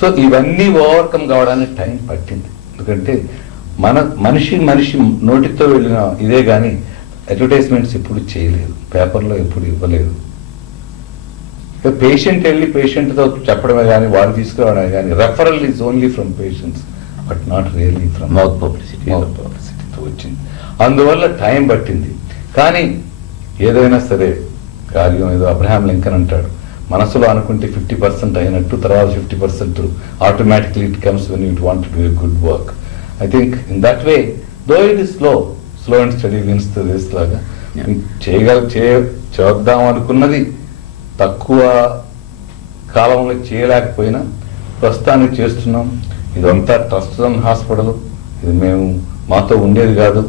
So ఇవన్నీ overcome కావడానికి time పట్టింది. ఎందుకంటే మనిషి నోటితో వెళ్ళిన ఇదే కానీ అడ్వర్టైజ్మెంట్స్ ఎప్పుడు చేయలేదు, పేపర్లో ఎప్పుడు ఇవ్వలేదు. పేషెంట్ వెళ్ళి పేషెంట్తో చెప్పడమే కానీ వాడు తీసుకురావడమే కానీ referral is only from patients but not really from mouth పబ్లిసిటీతో వచ్చింది. అందువల్ల టైం పట్టింది. కానీ ఏదైనా సరే కార్యం ఏదో అబ్రహాం లింకన్ అంటాడు, మనసులో అనుకుంటే 50% అయినట్టు, తర్వాత 50% automatically it comes when you want to do a good work. I think in that way though it is slow and steady wins the race లాగా చేద్దాం అనుకున్నది తక్కువ కాలంలో చేయలేకపోయినా ప్రస్తుతానికి చేస్తున్నాం. ఇదంతా ట్రస్ట్ రన్ హాస్పిటల్, ఇది మేము మాతో ఉండేది కాదు.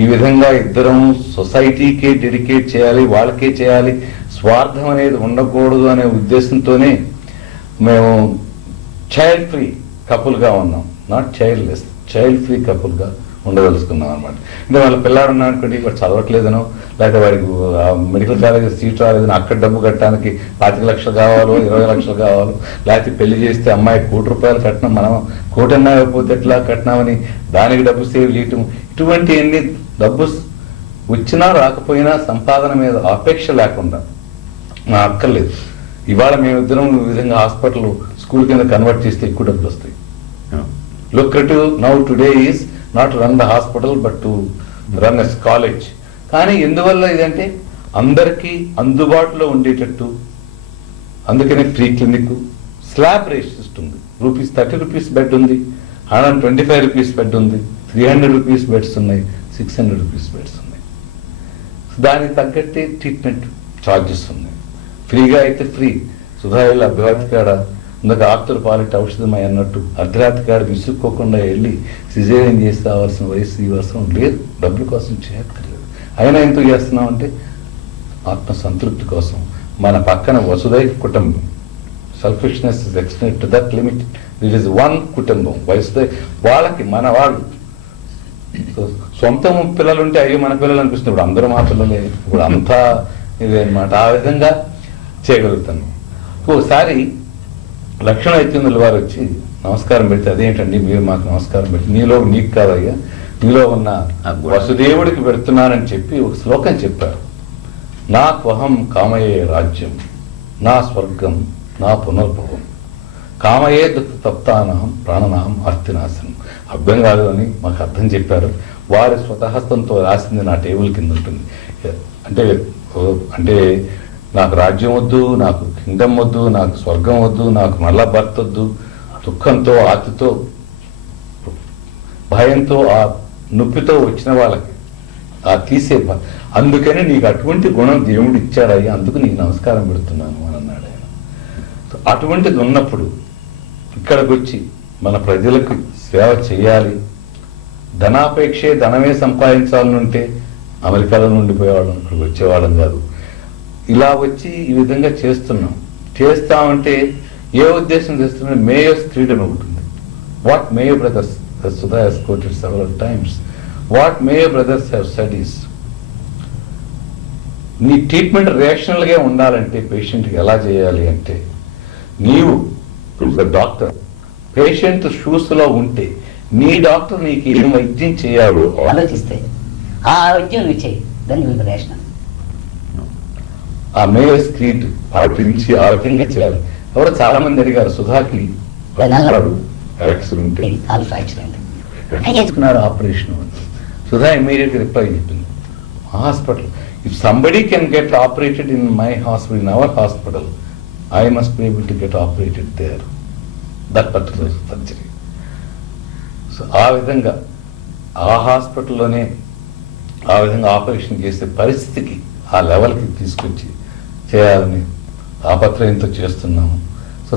ఈ విధంగా ఇద్దరం సొసైటీకే డెడికేట్ చేయాలి, వాళ్ళకే చేయాలి, స్వార్థం అనేది ఉండకూడదు అనే ఉద్దేశంతోనే మేము చైల్డ్ ఫ్రీ కపుల్గా ఉన్నాం, నాట్ చైల్డ్లెస్, చైల్డ్ ఫ్రీ కపుల్గా ఉండదలుచుకున్నాం అనమాట. అంటే వాళ్ళ పిల్లాడు ఉన్నా అనుకోండి, వాడు చదవట్లేదనో లేకపోతే వాడికి మెడికల్ కాలేజ్ సీట్ రాలేదని అక్కడ డబ్బు కట్టడానికి 25 లక్షలు కావాలో 20 లక్షలు కావాలో, లేకపోతే పెళ్లి చేస్తే అమ్మాయి ₹1,00,00,000 కట్నం, మనం 1,00,00,000 అయిపోతే ఎట్లా కట్టినామని దానికి డబ్బు సేవ్ చేయటం, ఇటువంటి ఎన్ని డబ్బు వచ్చినా రాకపోయినా సంపాదన మీద అపేక్ష లేకుండా నా అక్కర్లేదు. ఇవాళ మేమిద్దరం ఈ విధంగా హాస్పిటల్ స్కూల్ కింద కన్వర్ట్ చేస్తే ఎక్కువ డబ్బులు వస్తాయి. lucrative now today is not to run the hospital but to run a college. కానీ ఎందువల్ల ఇదంటే అందరికీ అందుబాటులో ఉండేటట్టు, అందుకనే ఫ్రీ క్లినిక్, స్లాబ్ రేట్స్ ఉంది. ₹30 బెడ్ ఉంది, ₹125 బెడ్ ఉంది, ₹300 బెడ్స్ ఉన్నాయి, ₹600 బెడ్స్ ఉన్నాయి. దానికి తగ్గట్టే ట్రీట్మెంట్ ఛార్జెస్ ఉన్నాయి. ఫ్రీగా అయితే ఫ్రీ. సుధాయిల్ అభ్యర్థి కాడ ఇందాక ఆప్తుల పాలిట ఔషధమై అన్నట్టు అర్ధరాత్రి కాడ విసుక్కోకుండా వెళ్ళి సిజేరియన్ చేసి రావాల్సిన వయసు ఈ అవసరం లేదు, డబ్బుల కోసం చేయక్కర్లేదు. అయినా ఎందుకు చేస్తున్నామంటే ఆత్మ సంతృప్తి కోసం. మన పక్కన వసుదైక కుటుంబం, selfishness is extend to that limit, that is one కుటుంబం వసుదై, వాళ్ళకి మన వాళ్ళు సొంత పిల్లలు ఉంటే అయ్యో మన పిల్లలు అనిపిస్తుంది, ఇప్పుడు అందరూ మా పిల్లలే, ఇప్పుడు అంతా ఇదే అనమాట. ఆ విధంగా చేయగలుగుతాను. ఒకసారి లక్ష్మణ యతీంద్రుల వారు వచ్చి నమస్కారం పెడితే, అదేంటండి మీరు మాకు నమస్కారం పెట్టి, నీలో నీకు కాదయ్యా, నీలో ఉన్న వసుదేవుడికి పెడుతున్నానని చెప్పి ఒక శ్లోకం చెప్పారు. నా క్వహం కామయే రాజ్యం, నా స్వర్గం నా పునర్భవం, కామయే తప్తానం ప్రాణనాహం ఆర్తినాశనం. అర్థం కాదు అని మాకు అర్థం చెప్పారు. వారి స్వతహస్తంతో రాసింది నా టేబుల్ కింద ఉంటుంది. అంటే నాకు రాజ్యం వద్దు, నాకు కింగ్డమ్ వద్దు, నాకు స్వర్గం వద్దు, నాకు మళ్ళా భర్త వద్దు, దుఃఖంతో ఆతితో భయంతో ఆ నొప్పితో వచ్చిన వాళ్ళకి ఆ తీసే, అందుకని నీకు అటువంటి గుణం దేవుడు ఇచ్చాడయ్యా, అందుకు నీకు నమస్కారం పెడుతున్నాను అని అన్నాడు ఆయన. అటువంటిది ఉన్నప్పుడు ఇక్కడికి వచ్చి మన ప్రజలకు సేవ చేయాలి, ధనాపేక్షే ధనమే సంపాదించాలనుంటే అమెరికాలో ఉండిపోయేవాళ్ళం, ఇక్కడికి వచ్చేవాళ్ళం కాదు. ఇలా వచ్చి ఈ విధంగా చేస్తామంటే ఏ ఉద్దేశం చేస్తున్నా, మేయర్స్ క్రీడమ్ ఉంటుంది. What mayor brothers, Sudha has quoted several times, what Mayo brothers have said is, నీ ట్రీట్మెంట్ రియాక్షనల్గా ఉండాలంటే పేషెంట్కి ఎలా చేయాలి అంటే, నీవు డాక్టర్ పేషెంట్ షూస్లో ఉంటే నీ డాక్టర్ నీకు ఏం వైద్యం చేయాలో ఆలోచిస్తే ఆ వైద్యం నువ్వు చేయి, దాన్ని రేషనల్. ఆ మేయర్స్ క్రీడ్ పాటించి ఆ విధంగా చేయాలి. ఎవరు చాలా మంది అడిగారు, సుధాకి accident operation. Sudha immediate reply చెప్పింది, hospital, if somebody can get operated in my hospital, in our hospital, I must be able to get operated there, that particular surgery. So ఆ విధంగా ఆ హాస్పిటల్లోనే ఆ విధంగా ఆపరేషన్ చేసే పరిస్థితికి, ఆ లెవెల్కి తీసుకొచ్చి చేయాలని తాపత్రయంతో చేస్తున్నాము. సో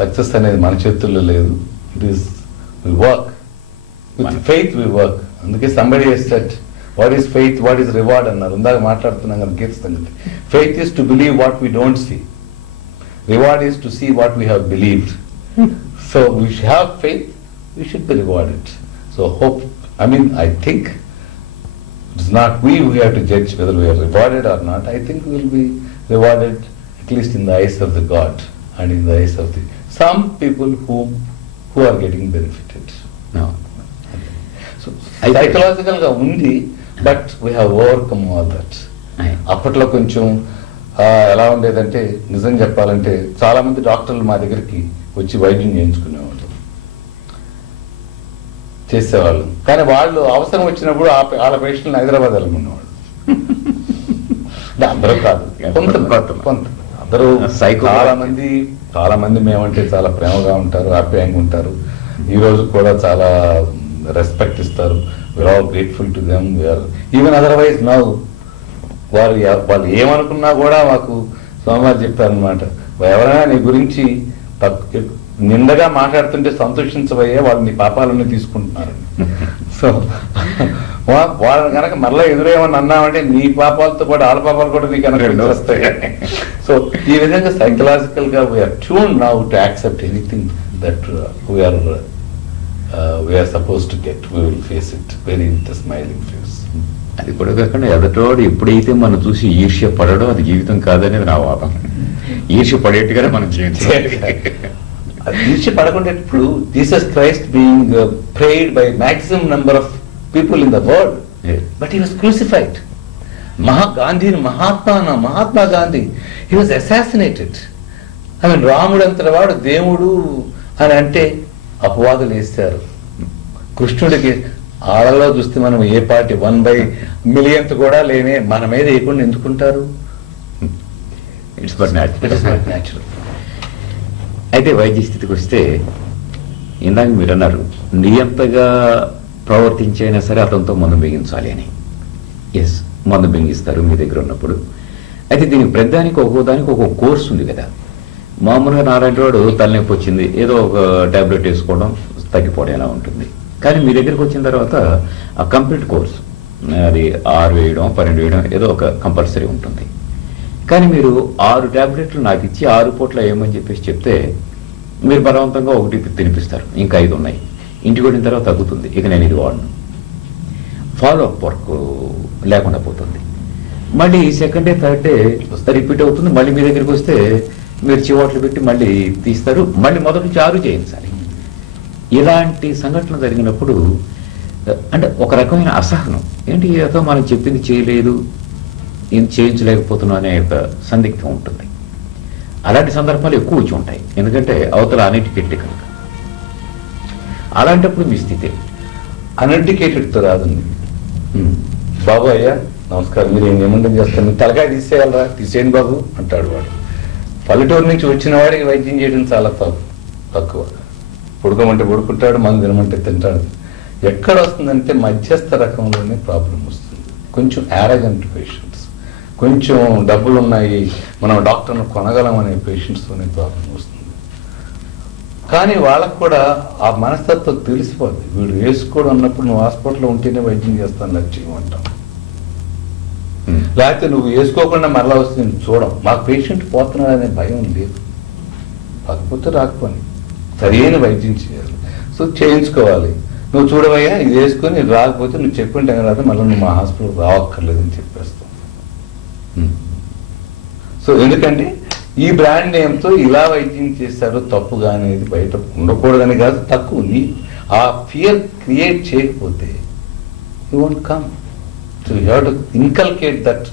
సక్సెస్ అనేది మన చేతుల్లో లేదు. It is we work with faith, we work. అందుకే somebody has said, what is faith, what is reward అన్నారు. ఇందాక మాట్లాడుతున్నాం కదా గీత సంగతి. Faith is to believe what we don't see, reward is to see what we have believed. So we should have faith, we should be rewarded. So hope, I think it's not we who have to judge whether we are rewarded or not. I think we will be rewarded at least in the eyes of the God. And in the eyes of the some people who are getting benefited. So psychological గా ఉంది, but we have overcome all that. అప్పట్లో కొంచెం ఎలా ఉండేదంటే, నిజం చెప్పాలంటే చాలా మంది డాక్టర్లు మా దగ్గరికి వచ్చి వైద్యం చేయించుకునేవాళ్ళు, చేసేవాళ్ళు. కానీ వాళ్ళు అవసరం వచ్చినప్పుడు వాళ్ళ పేషెంట్ని హైదరాబాద్ వెళ్ళమనేవాళ్ళు. అంటే అందరూ కాదు, కొంత అందరూ. చాలా మంది మేమంటే చాలా ప్రేమగా ఉంటారు, హ్యాపీగా ఉంటారు. ఈ రోజు కూడా చాలా రెస్పెక్ట్ ఇస్తారు. We are all grateful to them. We are even otherwise now వాళ్ళు ఏమనుకున్నా కూడా మాకు స్వామివారు చెప్పారనమాట, ఎవరైనా నీ గురించి నిండగా మాట్లాడుతుంటే సంతోషించబోయే వాళ్ళు నీ పాపాలన్నీ తీసుకుంటున్నారు. సో వాళ్ళని కనుక మరలా ఎదురేమని అన్నామంటే నీ పాపాలతో పాటు వాళ్ళ పాపాలు కూడా నీకు కనుక వస్తాయి. సో ఈ విధంగా సైకలాజికల్ గా we are tune now to accept anything that we are suppose to get. We will face it very with smiling face. అది కూడా కాకుండా ఎదటోడు ఎప్పుడైతే మనం చూసి ఈర్ష్య పడడం అది జీవితం కాదనేది నా వాదం. ఈర్ష్య పడేట్టుగానే మనం జీవించాలి. ఈర్ష్య పడకుండా ఇప్పుడు Jesus Christ being prayed by maximum number of people in the world, but he was crucified. Mahatma Gandhi he was assassinated. I mean రాముడు అంతటి వాడు దేవుడు అని అంటే అపవాదులు వేస్తారు. కృష్ణుడికి ఆడలో చూస్తే మనం ఏ పార్టీ 1/1,000,000th కూడా లేనే మన మీద వేయకుండా ఎందుకుంటారు? It's but natural. అయితే వైద్య స్థితికి వస్తే, ఇందాక మీరు అన్నారు నియంతగా ప్రవర్తించైనా సరే అతనితో మందు బిగించాలి అని. ఎస్, మందు బిగిస్తారు మీ దగ్గర ఉన్నప్పుడు. అయితే దీనికి ప్రతిదానికి ఒక్కోదానికి ఒక్కొక్క కోర్స్ ఉంది కదా. మామూలుగా నారాయణ వాడు తలనొప్పి వచ్చింది, ఏదో ఒక టాబ్లెట్ వేసుకోవడం తగ్గిపోవడం ఎలా ఉంటుంది. కానీ మీ దగ్గరికి వచ్చిన తర్వాత ఆ కంప్లీట్ కోర్స్, అది 6 వేయడం 12 వేయడం ఏదో ఒక కంపల్సరీ ఉంటుంది. కానీ మీరు 6 టాబ్లెట్లు నాకు ఇచ్చి 6 పూట్ల ఏమని చెప్పేసి చెప్తే మీరు బలవంతంగా 1 తినిపిస్తారు, ఇంకా 5 ఉన్నాయి. ఇంటికి వచ్చిన తర్వాత తగ్గుతుంది, ఇక నేను ఇది వాడను. ఫాలో అప్ వర్క్ లేకుండా పోతుంది. మళ్ళీ second day third day repeat అవుతుంది. మళ్ళీ మీ దగ్గరికి వస్తే మీరు చివాట్లు పెట్టి మళ్ళీ తీస్తారు, మళ్ళీ మొదటి నుంచి 6 చేయించాలి. ఇలాంటి సంఘటన జరిగినప్పుడు అంటే ఒక రకమైన అసహనం, ఏంటి ఏదో మనం చెప్పింది చేయలేదు, ఏం చేయించలేకపోతున్నాం అనే ఒక సందిగ్ధం ఉంటుంది. అలాంటి సందర్భాలు ఎక్కువ వచ్చి ఉంటాయి, ఎందుకంటే అవతల అన్ఎడ్యుకేటెడ్ కనుక. అలాంటప్పుడు మీ స్థితి అన్ఎడ్యుకేటెడ్తో రాదండి. బాబు అయ్యా నమస్కారం, మీరు ఏమేమంటే చేస్తాను, మీ తలకాయ తీసేయాలరా, తీసేయండి బాబు అంటాడు వాడు. పల్లెటూరు నుంచి వచ్చిన వాడికి వైద్యం చేయడం చాలా తక్కువ. పడుకోమంటే పడుకుంటాడు, మందు తినమంటే తింటాడు. ఎక్కడ వస్తుందంటే మధ్యస్థ రకంలోనే ప్రాబ్లం వస్తుంది. కొంచెం యారగెంట్ పేషెంట్స్, కొంచెం డబ్బులు ఉన్నాయి మనం డాక్టర్ను కొనగలం అనే పేషెంట్స్తోనే ప్రాబ్లం వస్తుంది. కానీ వాళ్ళకు కూడా ఆ మనస్తత్వం తెలిసిపోద్ది, వీడు వేసుకోవడం అన్నప్పుడు నువ్వు హాస్పిటల్లో ఉంటేనే వైద్యం చేస్తాను లక్ష్యం అంటాం. లేకపోతే నువ్వు వేసుకోకుండా మరలా వస్తే నేను చూడం, మాకు పేషెంట్ పోతున్నాడు అనే భయం లేదు. కాకపోతే రాకపోని సరైన వైద్యం చేయాలి. సో చేయించుకోవాలి. నువ్వు చూడవయ్యా ఇది వేసుకొని ఇది రాకపోతే నువ్వు చెప్పుంటే కదా మళ్ళీ నువ్వు మా హాస్పిటల్ రావక్కర్లేదని చెప్పేస్తావు. సో ఎందుకంటే ఈ బ్రాండ్ నేమ్తో ఇలా వైద్యం చేశారు తప్పుగా అనేది బయట ఉండకూడదని కాదు, తక్కువ ఆ ఫియర్ క్రియేట్ చేయకపోతే you won't come. So you have to inculcate that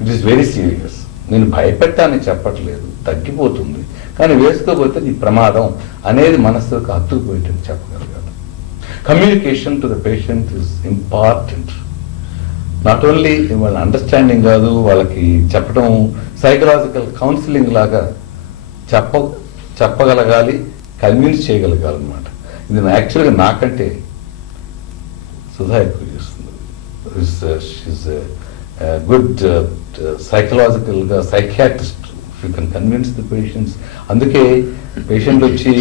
it is very serious. నేను భయపెట్టాలని చెప్పట్లేదు, తగ్గిపోతుంది, కానీ వేసుకోకపోతే ఈ ప్రమాదం అనేది మనసుకు హత్తుకుపోయేటట్టు చెప్పగలగాలి. Communication to the patient is important. Not only వాళ్ళ అండర్స్టాండింగ్ కాదు, వాళ్ళకి చెప్పడం సైకలాజికల్ కౌన్సిలింగ్ లాగా చెప్పగలగాలి, కన్విన్స్ చేయగలగాలన్నమాట. ఇది యాక్చువల్గా నాకంటే సుధా ఎక్కువ చేస్తుంది. గుడ్ సైకలాజికల్గా psychiatrist, you can convince the patients. అందుకే పేషెంట్ వచ్చి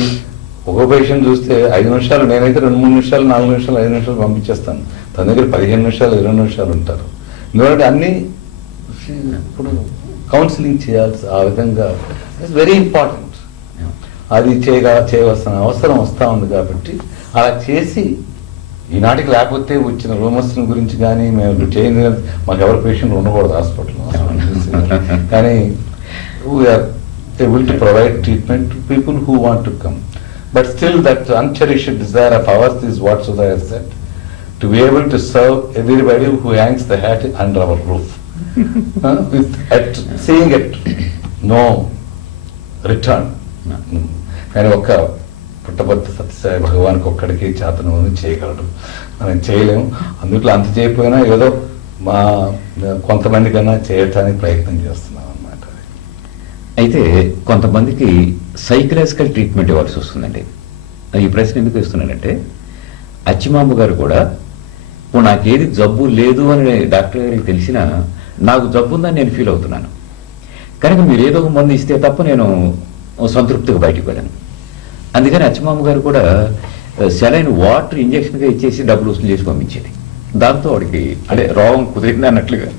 ఒక పేషెంట్ చూస్తే 5 నిమిషాలు, నేనైతే 2-3 నిమిషాలు 4 నిమిషాలు 5 నిమిషాలు పంపించేస్తాను. తన దగ్గర 15 నిమిషాలు 20 నిమిషాలు ఉంటారు. ఎందుకంటే అన్నీ ఇప్పుడు కౌన్సిలింగ్ చేయాల్సి ఆ విధంగా ఇట్స్ వెరీ ఇంపార్టెంట్. అది చేయవలసిన అవసరం వస్తూ ఉంది. కాబట్టి అలా చేసి ఈనాటికి లేకపోతే వచ్చిన రూమర్స్ గురించి కానీ మేము చేయండి, మాకు ఎవరు పేషెంట్ ఉండకూడదు హాస్పిటల్లో. కానీ able to provide treatment to people who want to come. But still that uncherished desire of ours is what Sudha has said, to be able to serve everybody who hangs the hat under our roof. Seeing it, no return. కానీ ఒక్క పుట్టపర్తి సత్యసాయి భగవానికి ఒక్కడికి చేతను చేయగలడు, మనం చేయలేము. అందుట్లో అంత చేయకపోయినా ఏదో మా కొంతమంది కన్నా చేయటానికి ప్రయత్నం చేస్తున్నాం అన్నమాట. అయితే కొంతమందికి సైకలాజికల్ ట్రీట్మెంట్ ఇవ్వాల్సి వస్తుందండి. ఈ ప్రశ్న ఎందుకు వేస్తున్నానంటే, అచ్చిమాంబ గారు కూడా ఇప్పుడు నాకేది జబ్బు లేదు అని డాక్టర్ గారికి తెలిసినా నాకు జబ్బు ఉందని నేను ఫీల్ అవుతున్నాను, కనుక మీరు ఏదో ఒక మందు ఇస్తే తప్ప నేను సంతృప్తిగా బయటికి వెళ్ళాను. అందుకని అచ్చిమాంబ గారు కూడా సెలైన్ వాటర్ ఇంజక్షన్గా ఇచ్చేసి డబ్బులు వసూలు చేసి పంపించేది. దాంతో వాడికి అంటే రోగం కుదిరింది అన్నట్లుగా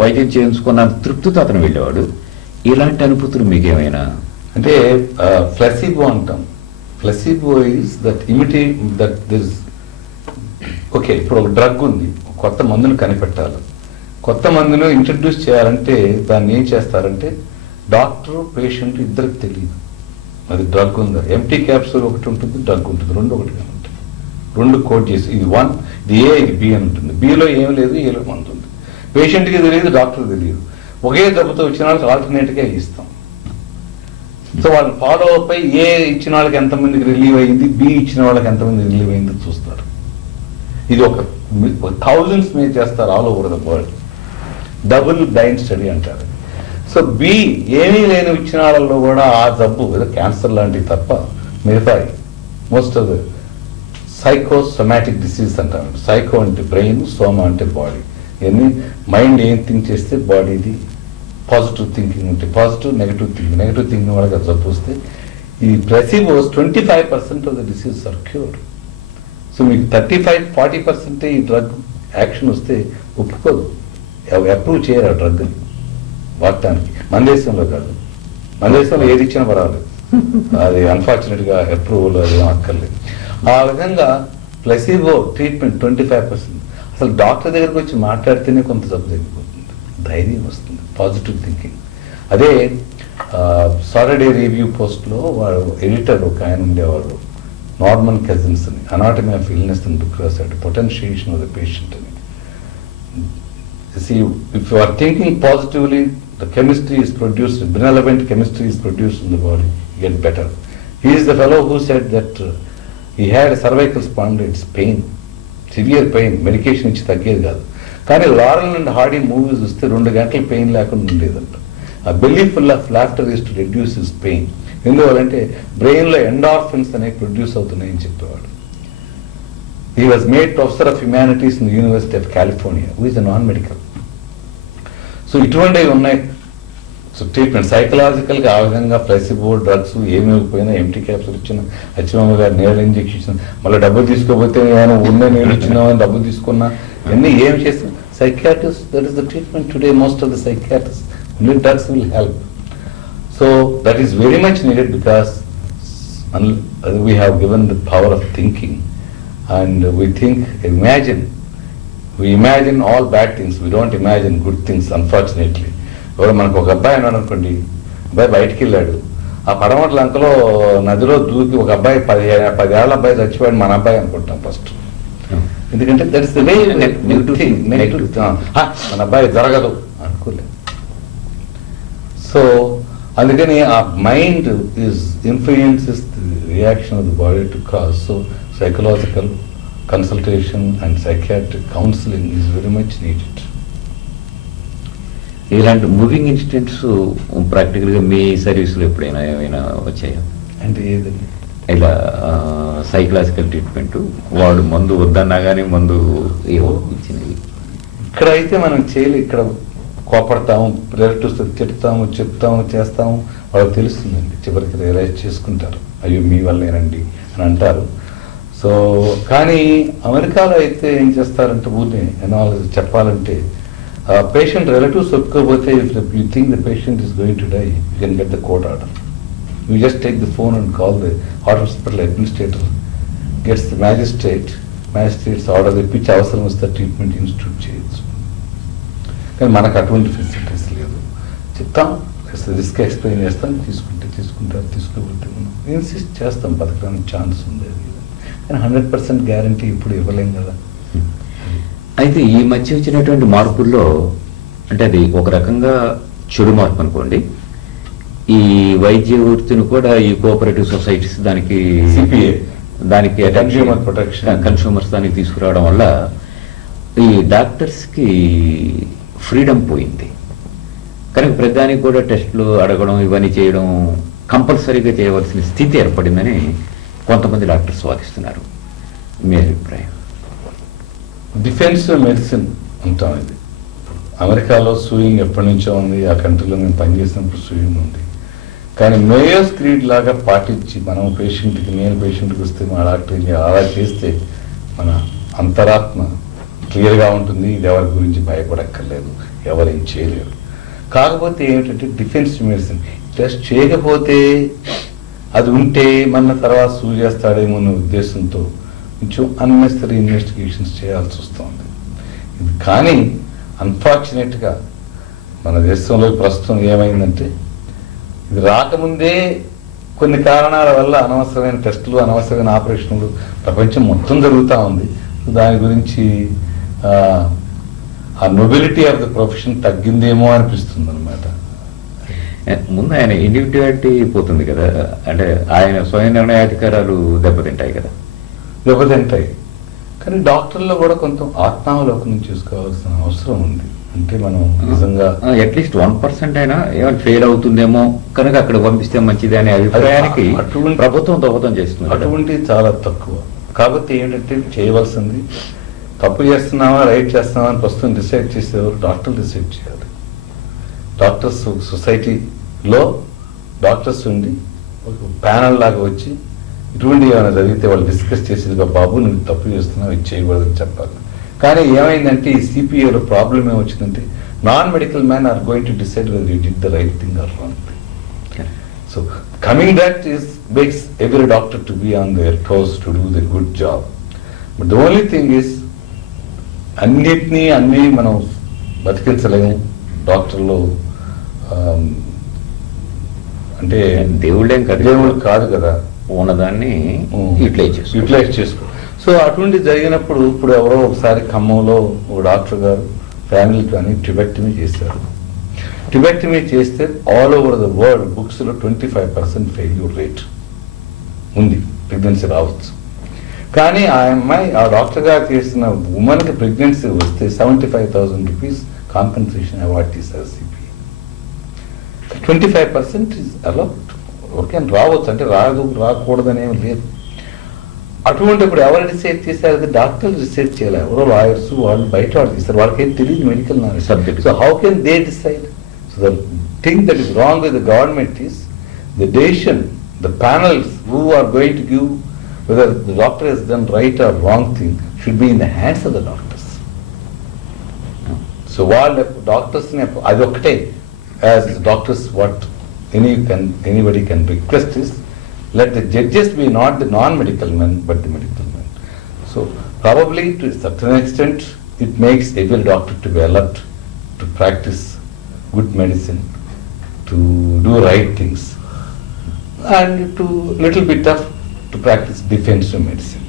వైద్యం చేయించుకున్న తృప్తితో అతను వెళ్ళేవాడు. ఇలాంటి అనుభూతులు మీకేమైనా? అంటే ప్లసీబో అంటాం. Placebo is that imitate that this. Okay, ఇప్పుడు ఒక డ్రగ్ ఉంది, కొత్త మందును కనిపెట్టాలి. కొత్త మందును ఇంట్రడ్యూస్ చేయాలంటే దాన్ని ఏం చేస్తారంటే డాక్టర్ పేషెంట్ ఇద్దరికి తెలియదు అది డ్రగ్ ఉందా. ఎంటీ క్యాప్సూల్ ఒకటి ఉంటుంది, డ్రగ్ ఉంటుంది, రెండు ఒకటిగా ఉంటుంది. రెండు కోడ్ చేసి ఇది 1, ఇది ఏ, ఇది బి అని ఉంటుంది. బిలో ఏం లేదు, ఏలో మందు ఉంది. పేషెంట్కి తెలియదు, డాక్టర్కి తెలియదు. ఒకే జబ్బుతో వచ్చిన వాళ్ళకి ఆల్టర్నేట్గా ఇస్తాం. సో వాళ్ళు ఫాలో అప్ అయి ఏ ఇచ్చిన వాళ్ళకి ఎంతమందికి రిలీవ్ అయింది, బి ఇచ్చిన వాళ్ళకి ఎంతమంది రిలీవ్ అయింది చూస్తారు. ఇది ఒక థౌజండ్స్ మీద చేస్తారు all over the world. Double blind study అంటారు. సో బి ఏమీ లేని ఇచ్చిన వాళ్ళలో కూడా ఆ జబ్బు ఏదో క్యాన్సర్ లాంటివి తప్ప మిగతా most of the psychosomatic disease అంటారు. సైకో అంటే బ్రెయిన్, సోమా అంటే బాడీ. ఇవన్నీ మైండ్ ఏం థింక్ చేస్తే బాడీది పాజిటివ్ థింకింగ్ ఉంటే పాజిటివ్, నెగిటివ్ థింకింగ్ వాళ్ళకి జబ్బు వస్తే ఈ ప్లసీబోస్ 25% of the disease are cured. So మీకు 35-40% ఈ డ్రగ్ యాక్షన్ వస్తే ఒప్పుకోదు, అప్రూవ్ చేయరు ఆ డ్రగ్ని వాడటానికి. మన దేశంలో కాదు, మన దేశంలో ఏది ఇచ్చినా పర్వాలేదు, అది అన్ఫార్చునేట్గా అప్రూవల్ అది అక్కర్లేదు. ఆ విధంగా ప్లసీబో ట్రీట్మెంట్ 25%. అసలు డాక్టర్ దగ్గరకు వచ్చి మాట్లాడితేనే కొంత జబ్బు తగ్గిపోతుంది, ధైర్యం వస్తుంది, పాజిటివ్ థింకింగ్. అదే సాటర్డే రివ్యూ పోస్ట్లో వాడు ఎడిటర్ ఒక ఆయన ఉండేవాడు, నార్మన్ కజిన్స్ అని, అనాటమీ ఆఫ్ ఇల్నెస్ అని బుక్ రాశాడు, పొటెన్షియేషన్ ఆఫ్ ద పేషెంట్ అని. See, if you are thinking positively, the chemistry is produced, benevolent chemistry is produced in the body, you get better. He is the fellow who said that he had a cervical spondylitis pain, severe pain, medication ఇచ్చి తగ్గేది కాదు. కానీ Laurel and Hardy movies వస్తే 2 గంటలు pain లేకుండా ఉండేదంట. ఆ belly full of laughter is to reduce his pain. ఎందువల్లంటే బ్రెయిన్లో ఎండార్ఫిన్స్ అనేవి ప్రొడ్యూస్ అవుతున్నాయని చెప్పేవాడు. He was made Professor of Humanities in the University of California, who is a non-medical. So ఇటువంటివి ఉన్నాయి. సో ట్రీట్మెంట్ సైకలాజికల్గా ఆ విధంగా ప్లసిబో డ్రగ్స్ ఏమి ఇవ్వకపోయినా, ఎంటీ క్యాప్సూల్ ఇచ్చిన, అచ్చిమాంబ గారు నేల ఇంజెక్షన్ ఇచ్చిన, మళ్ళీ డబ్బులు తీసుకోకపోతే ఏమైనా ఉన్న నేను ఇచ్చినామని డబ్బులు తీసుకున్నా, ఇవన్నీ ఏం చేసిన psychiatrist, that is the treatment today. Most of the psychiatrist only drugs will help. So that is very much needed because we have given the power of thinking. And we think, we imagine all bad things, we don't imagine good things, unfortunately. ఎవరు మనకు ఒక అబ్బాయి అన్నాడు అనుకోండి, అబ్బాయి బయటికి వెళ్ళాడు, ఆ పడమట్ల అంకలో నదిలో దూకి ఒక అబ్బాయి 10 ఏళ్ళ అబ్బాయి చచ్చిపోయాడు, మన అబ్బాయి అనుకుంటాం ఫస్ట్. ఎందుకంటే that is the way negative. మన అబ్బాయి జరగదు అనుకోలేదు. సో అందుకని ఆ mind is influences the reaction of the body to cause. So psychological consultation and psychiatric counseling is very much needed. ఇలాంటి మూవింగ్ ఇన్సిడెంట్స్ ప్రాక్టికల్గా మీ సర్వీస్లో ఎప్పుడైనా ఏమైనా వచ్చాయా? అంటే ఏదండి ఇలా సైకలాజికల్ ట్రీట్మెంట్, వాడు మందు వద్దన్నా కానీ మందు ఏవో ఇచ్చినవి. ఇక్కడ అయితే మనం చేయలేదు. ఇక్కడ కోపడతాము, రిలేటివ్స్ తిడతాము, చెప్తాము, చేస్తాము, వాళ్ళకి తెలుస్తుందండి. చివరికి రియలైజ్ చేసుకుంటారు, అయ్యో మీ వల్లేనండి అని అంటారు. సో కానీ అమెరికాలో అయితే ఏం చేస్తారంటే ఊరిని ఎనాలజీ చెప్పాలంటే పేషెంట్ రిలేటివ్స్ ఒప్పుకోకపోతే you think the patient is going to die, you can get the court order. You just take the phone and call the hospital administrator, gets the magistrate's order తెప్పించి అవసరం వస్తే treatment institute చేయొచ్చు. కానీ మనకు అటువంటి facilities లేదు. చెప్తాం risk explain చేస్తాం, తీసుకుంటారు, తీసుకోబోతే మనం ఇన్సిస్ట్ చేస్తాం బతకడానికి ఛాన్స్ ఉంది అది ఇది. కానీ 100% గ్యారంటీ ఇప్పుడు ఇవ్వలేం కదా. అయితే ఈ మధ్య వచ్చినటువంటి మార్పుల్లో అంటే అది ఒక రకంగా చెడు మార్పు అనుకోండి. ఈ వైద్య వృత్తిని కూడా ఈ కోఆపరేటివ్ సొసైటీస్ దానికి CPA, దానికి Consumer Protection. కన్స్యూమర్స్ దానికి తీసుకురావడం వల్ల ఈ డాక్టర్స్కి ఫ్రీడమ్ పోయింది. కనుక ప్రతిదానికి కూడా టెస్టులు అడగడం ఇవన్నీ చేయడం కంపల్సరీగా చేయవలసిన స్థితి ఏర్పడిందని కొంతమంది డాక్టర్స్ వాదిస్తున్నారు. మీ అభిప్రాయం? డిఫెన్స్ మెడిసిన్ అంటాం ఇది. అమెరికాలో సూయింగ్ ఎప్పటి నుంచో ఉంది, ఆ కంట్రీలో మేము పనిచేసినప్పుడు సూయింగ్ ఉంది. కానీ మేయోస్ క్రీడ్ లాగా పాటించి మనం నేను పేషెంట్కి వస్తే మా డాక్టర్ అలా చేస్తే మన అంతరాత్మ క్లియర్గా ఉంటుంది. ఇది ఎవరి గురించి భయపడక్కర్లేదు, ఎవరేం చేయలేరు. కాకపోతే ఏమిటంటే డిఫెన్స్ మెడిసిన్ టెస్ట్ చేయకపోతే అది ఉంటే మన తర్వాత సూజ్ చేస్తాడేమో అనే ఉద్దేశంతో కొంచెం అన్నెసరీ ఇన్వెస్టిగేషన్స్ చేయాల్సి వస్తుంది. ఇది కానీ అన్ఫార్చునేట్గా మన దేశంలో ప్రస్తుతం ఏమైందంటే ఇది రాకముందే కొన్ని కారణాల వల్ల అనవసరమైన టెస్టులు, అనవసరమైన ఆపరేషన్లు ప్రపంచం మొత్తం జరుగుతూ ఉంది. దాని గురించి ఆ నొబిలిటీ ఆఫ్ ద ప్రొఫెషన్ తగ్గిందేమో అనిపిస్తుంది అనమాట. ముందు ఆయన ఇండివిజువాలిటీ పోతుంది కదా, అంటే ఆయన స్వయం నిర్ణయాధికారాలు దెబ్బతింటాయి కదా. దెబ్బతింటాయి. కానీ డాక్టర్లో కూడా కొంత ఆత్మావలోకనం చేసుకోవాల్సిన అవసరం ఉంది. అంటే మనం నిజంగా అట్లీస్ట్ 1% అయినా ఏమైనా ఫెయిల్ అవుతుందేమో కనుక అక్కడ పంపిస్తే మంచిది అనే అభిప్రాయానికి ప్రభుత్వం దోహదం చేస్తుంది. అటువంటి చాలా తక్కువ. కాబట్టి ఏంటంటే చేయవలసింది తప్పు చేస్తున్నావా రైట్ చేస్తున్నావా అని ప్రస్తుతం డిసైడ్ చేసేవారు డాక్టర్లు డిసైడ్ చేయాలి. డాక్టర్స్ సొసైటీలో డాక్టర్స్ ఉండి ఒక ప్యానల్ లాగా వచ్చి ఇటువంటి ఏమైనా జరిగితే వాళ్ళు డిస్కస్ చేసేదిగా బాబు నువ్వు తప్పు చేస్తున్నావు, ఇది చేయకూడదని చెప్పాలి. కానీ ఏమైందంటే ఈ సిపిఏలో ప్రాబ్లం ఏమొచ్చిందంటే non medical man are going to decide whether you did the right thing or wrong thing. So coming that is makes every doctor to be on their toes to do the good job. But the only thing is అన్నీ మనం బతికించలేము డాక్టర్లు. అంటే దేవుళ్ళేం కదా, దేవుడు కాదు కదా, ఉన్నదాన్ని utilise చేసుకో. సో అటువంటి జరిగినప్పుడు ఇప్పుడు ఎవరో ఒకసారి ఖమ్మంలో ఒక డాక్టర్ గారు ఫ్యామిలీ కానీ ట్రిబెక్టమీ చేశారు. ట్రిబెక్టమీ చేస్తే ఆల్ ఓవర్ ద వరల్డ్ బుక్స్లో 25% ఫెయిల్యూర్ రేట్ ఉంది, ప్రెగ్నెన్సీ రావచ్చు. కానీ ఆ డాక్టర్ గారు చేసిన ఉమెన్కి ప్రెగ్నెన్సీ వస్తే 75,000 రూపీస్ కాంపెన్సేషన్ అవార్డు తీశారు సిపిఐ. 25% is allowed. ఓకే అని రావచ్చు, అంటే రాకూడదనేమి లేదు. అటువంటిప్పుడు ఎవరు డిసైడ్ చేశారు? డాక్టర్లు డిసైడ్ చేయాలి. ఎవరో లాయర్స్ వాళ్ళు బయట వాళ్ళు తీస్తారు, వాళ్ళకి ఏం తెలియదు medical knowledge subject. So how can they decide? So the thing that is wrong with the government is the decision, the panels who are going to give whether the doctor has done right or wrong thing should be in the hands of the doctors. So while doctors అది ఒకటే as doctors what anybody can request is let the judges be not the non-medical men but the medical men. So probably to a certain extent it makes every doctor to be alert to practice good medicine, to do right things, and to little bit of to practice defensive medicine.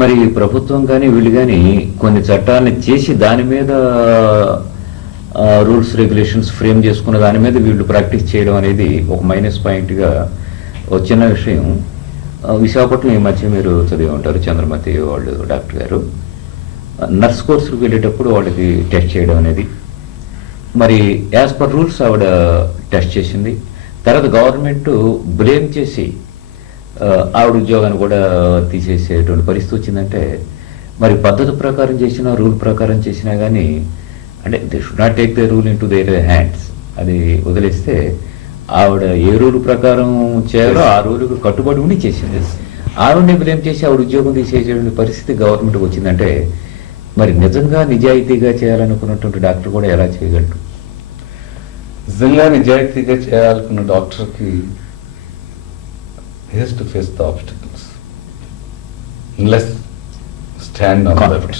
మరి ప్రభుత్వం కానీ వీళ్ళు కానీ కొన్ని చట్టాలను చేసి దాని మీద రూల్స్ రెగ్యులేషన్స్ ఫ్రేమ్ చేసుకున్న దాని మీద వీళ్ళు ప్రాక్టీస్ చేయడం అనేది ఒక మైనస్ పాయింట్గా వచ్చిన విషయం. విశాఖపట్నం ఈ మధ్య మీరు చదివి ఉంటారు, చంద్రమతి వాళ్ళు డాక్టర్ గారు నర్స్ కోర్సుకు వెళ్ళేటప్పుడు వాళ్ళకి టెస్ట్ చేయడం అనేది, మరి యాజ్ పర్ రూల్స్ ఆవిడ టెస్ట్ చేసింది. తర్వాత గవర్నమెంట్ బ్లేమ్ చేసి ఆవిడ ఉద్యోగాన్ని కూడా తీసేసేటువంటి పరిస్థితి వచ్చిందంటే మరి పద్ధతి ప్రకారం చేసినా రూల్ ప్రకారం చేసినా కానీ అంటే they should not take the rule in to their hands. అది వదిలేస్తే ఆవిడ ఏ రూల్ ప్రకారం చేయాలో ఆ రూల్కి కట్టుబడి ఉండి చేసింది. ఆవిడని బ్లేమ్ చేసి ఆవిడ ఉద్యోగం తీసేసేటువంటి పరిస్థితి గవర్నమెంట్కి వచ్చిందంటే మరి నిజంగా నిజాయితీగా చేయాలనుకున్నటువంటి డాక్టర్ కూడా ఎలా చేయగలరు? నిజంగా నిజాయితీగా చేయాలనుకున్న డాక్టర్కి he has to face the obstacles. Unless stand on that,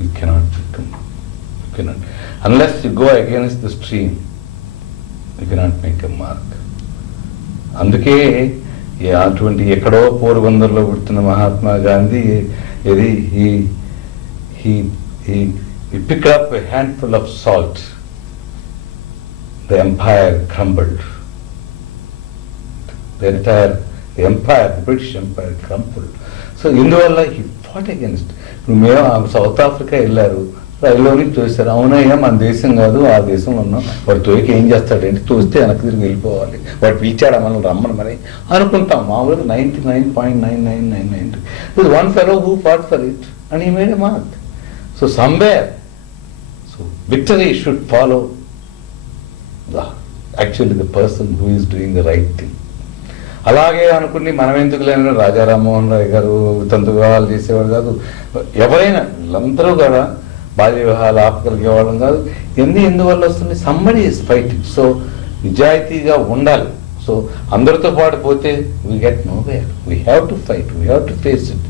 you cannot become. You cannot. Unless you go against the stream, you cannot make a mark. అందుకే అటువంటి ఎక్కడో పోర్బందర్లో పుట్టిన మహాత్మా గాంధీ ఇది he picked up a handful of salt. The empire crumbled. The British Empire crumbled. So ఇందువల్ల he fought against. ఇప్పుడు మేము south Africa వెళ్ళారు, రైల్లోని చూశారు, అవునయ్యా మన దేశం కాదు ఆ దేశంలో ఉన్నాం, వాడు తోయికి ఏం చేస్తాడంటే తోస్తే వెనక్కి తిరిగి వెళ్ళిపోవాలి, వాడు పిలిచాడా మనం రమ్మని మరి అనుకుంటాం. మామూలుగా 99.9999 with one fellow who fought for it and he made a mark. So somewhere, so victory should follow actually the person who is doing the right thing. అలాగే అనుకుని మనం ఎందుకు లేని రాజా రామ్మోహన్ రాయ్ గారు తంతు వివాహాలు చేసేవాడు కాదు, ఎవరైనా వీళ్ళందరూ కూడా బాల్య వివాహాలు ఆపగలిగే వాళ్ళం కాదు. ఎందువల్ల వస్తుంది? Somebody is fighting. సో నిజాయితీగా ఉండాలి. సో అందరితో పాటు పోతే we get know where. We have to fight, we have to face it.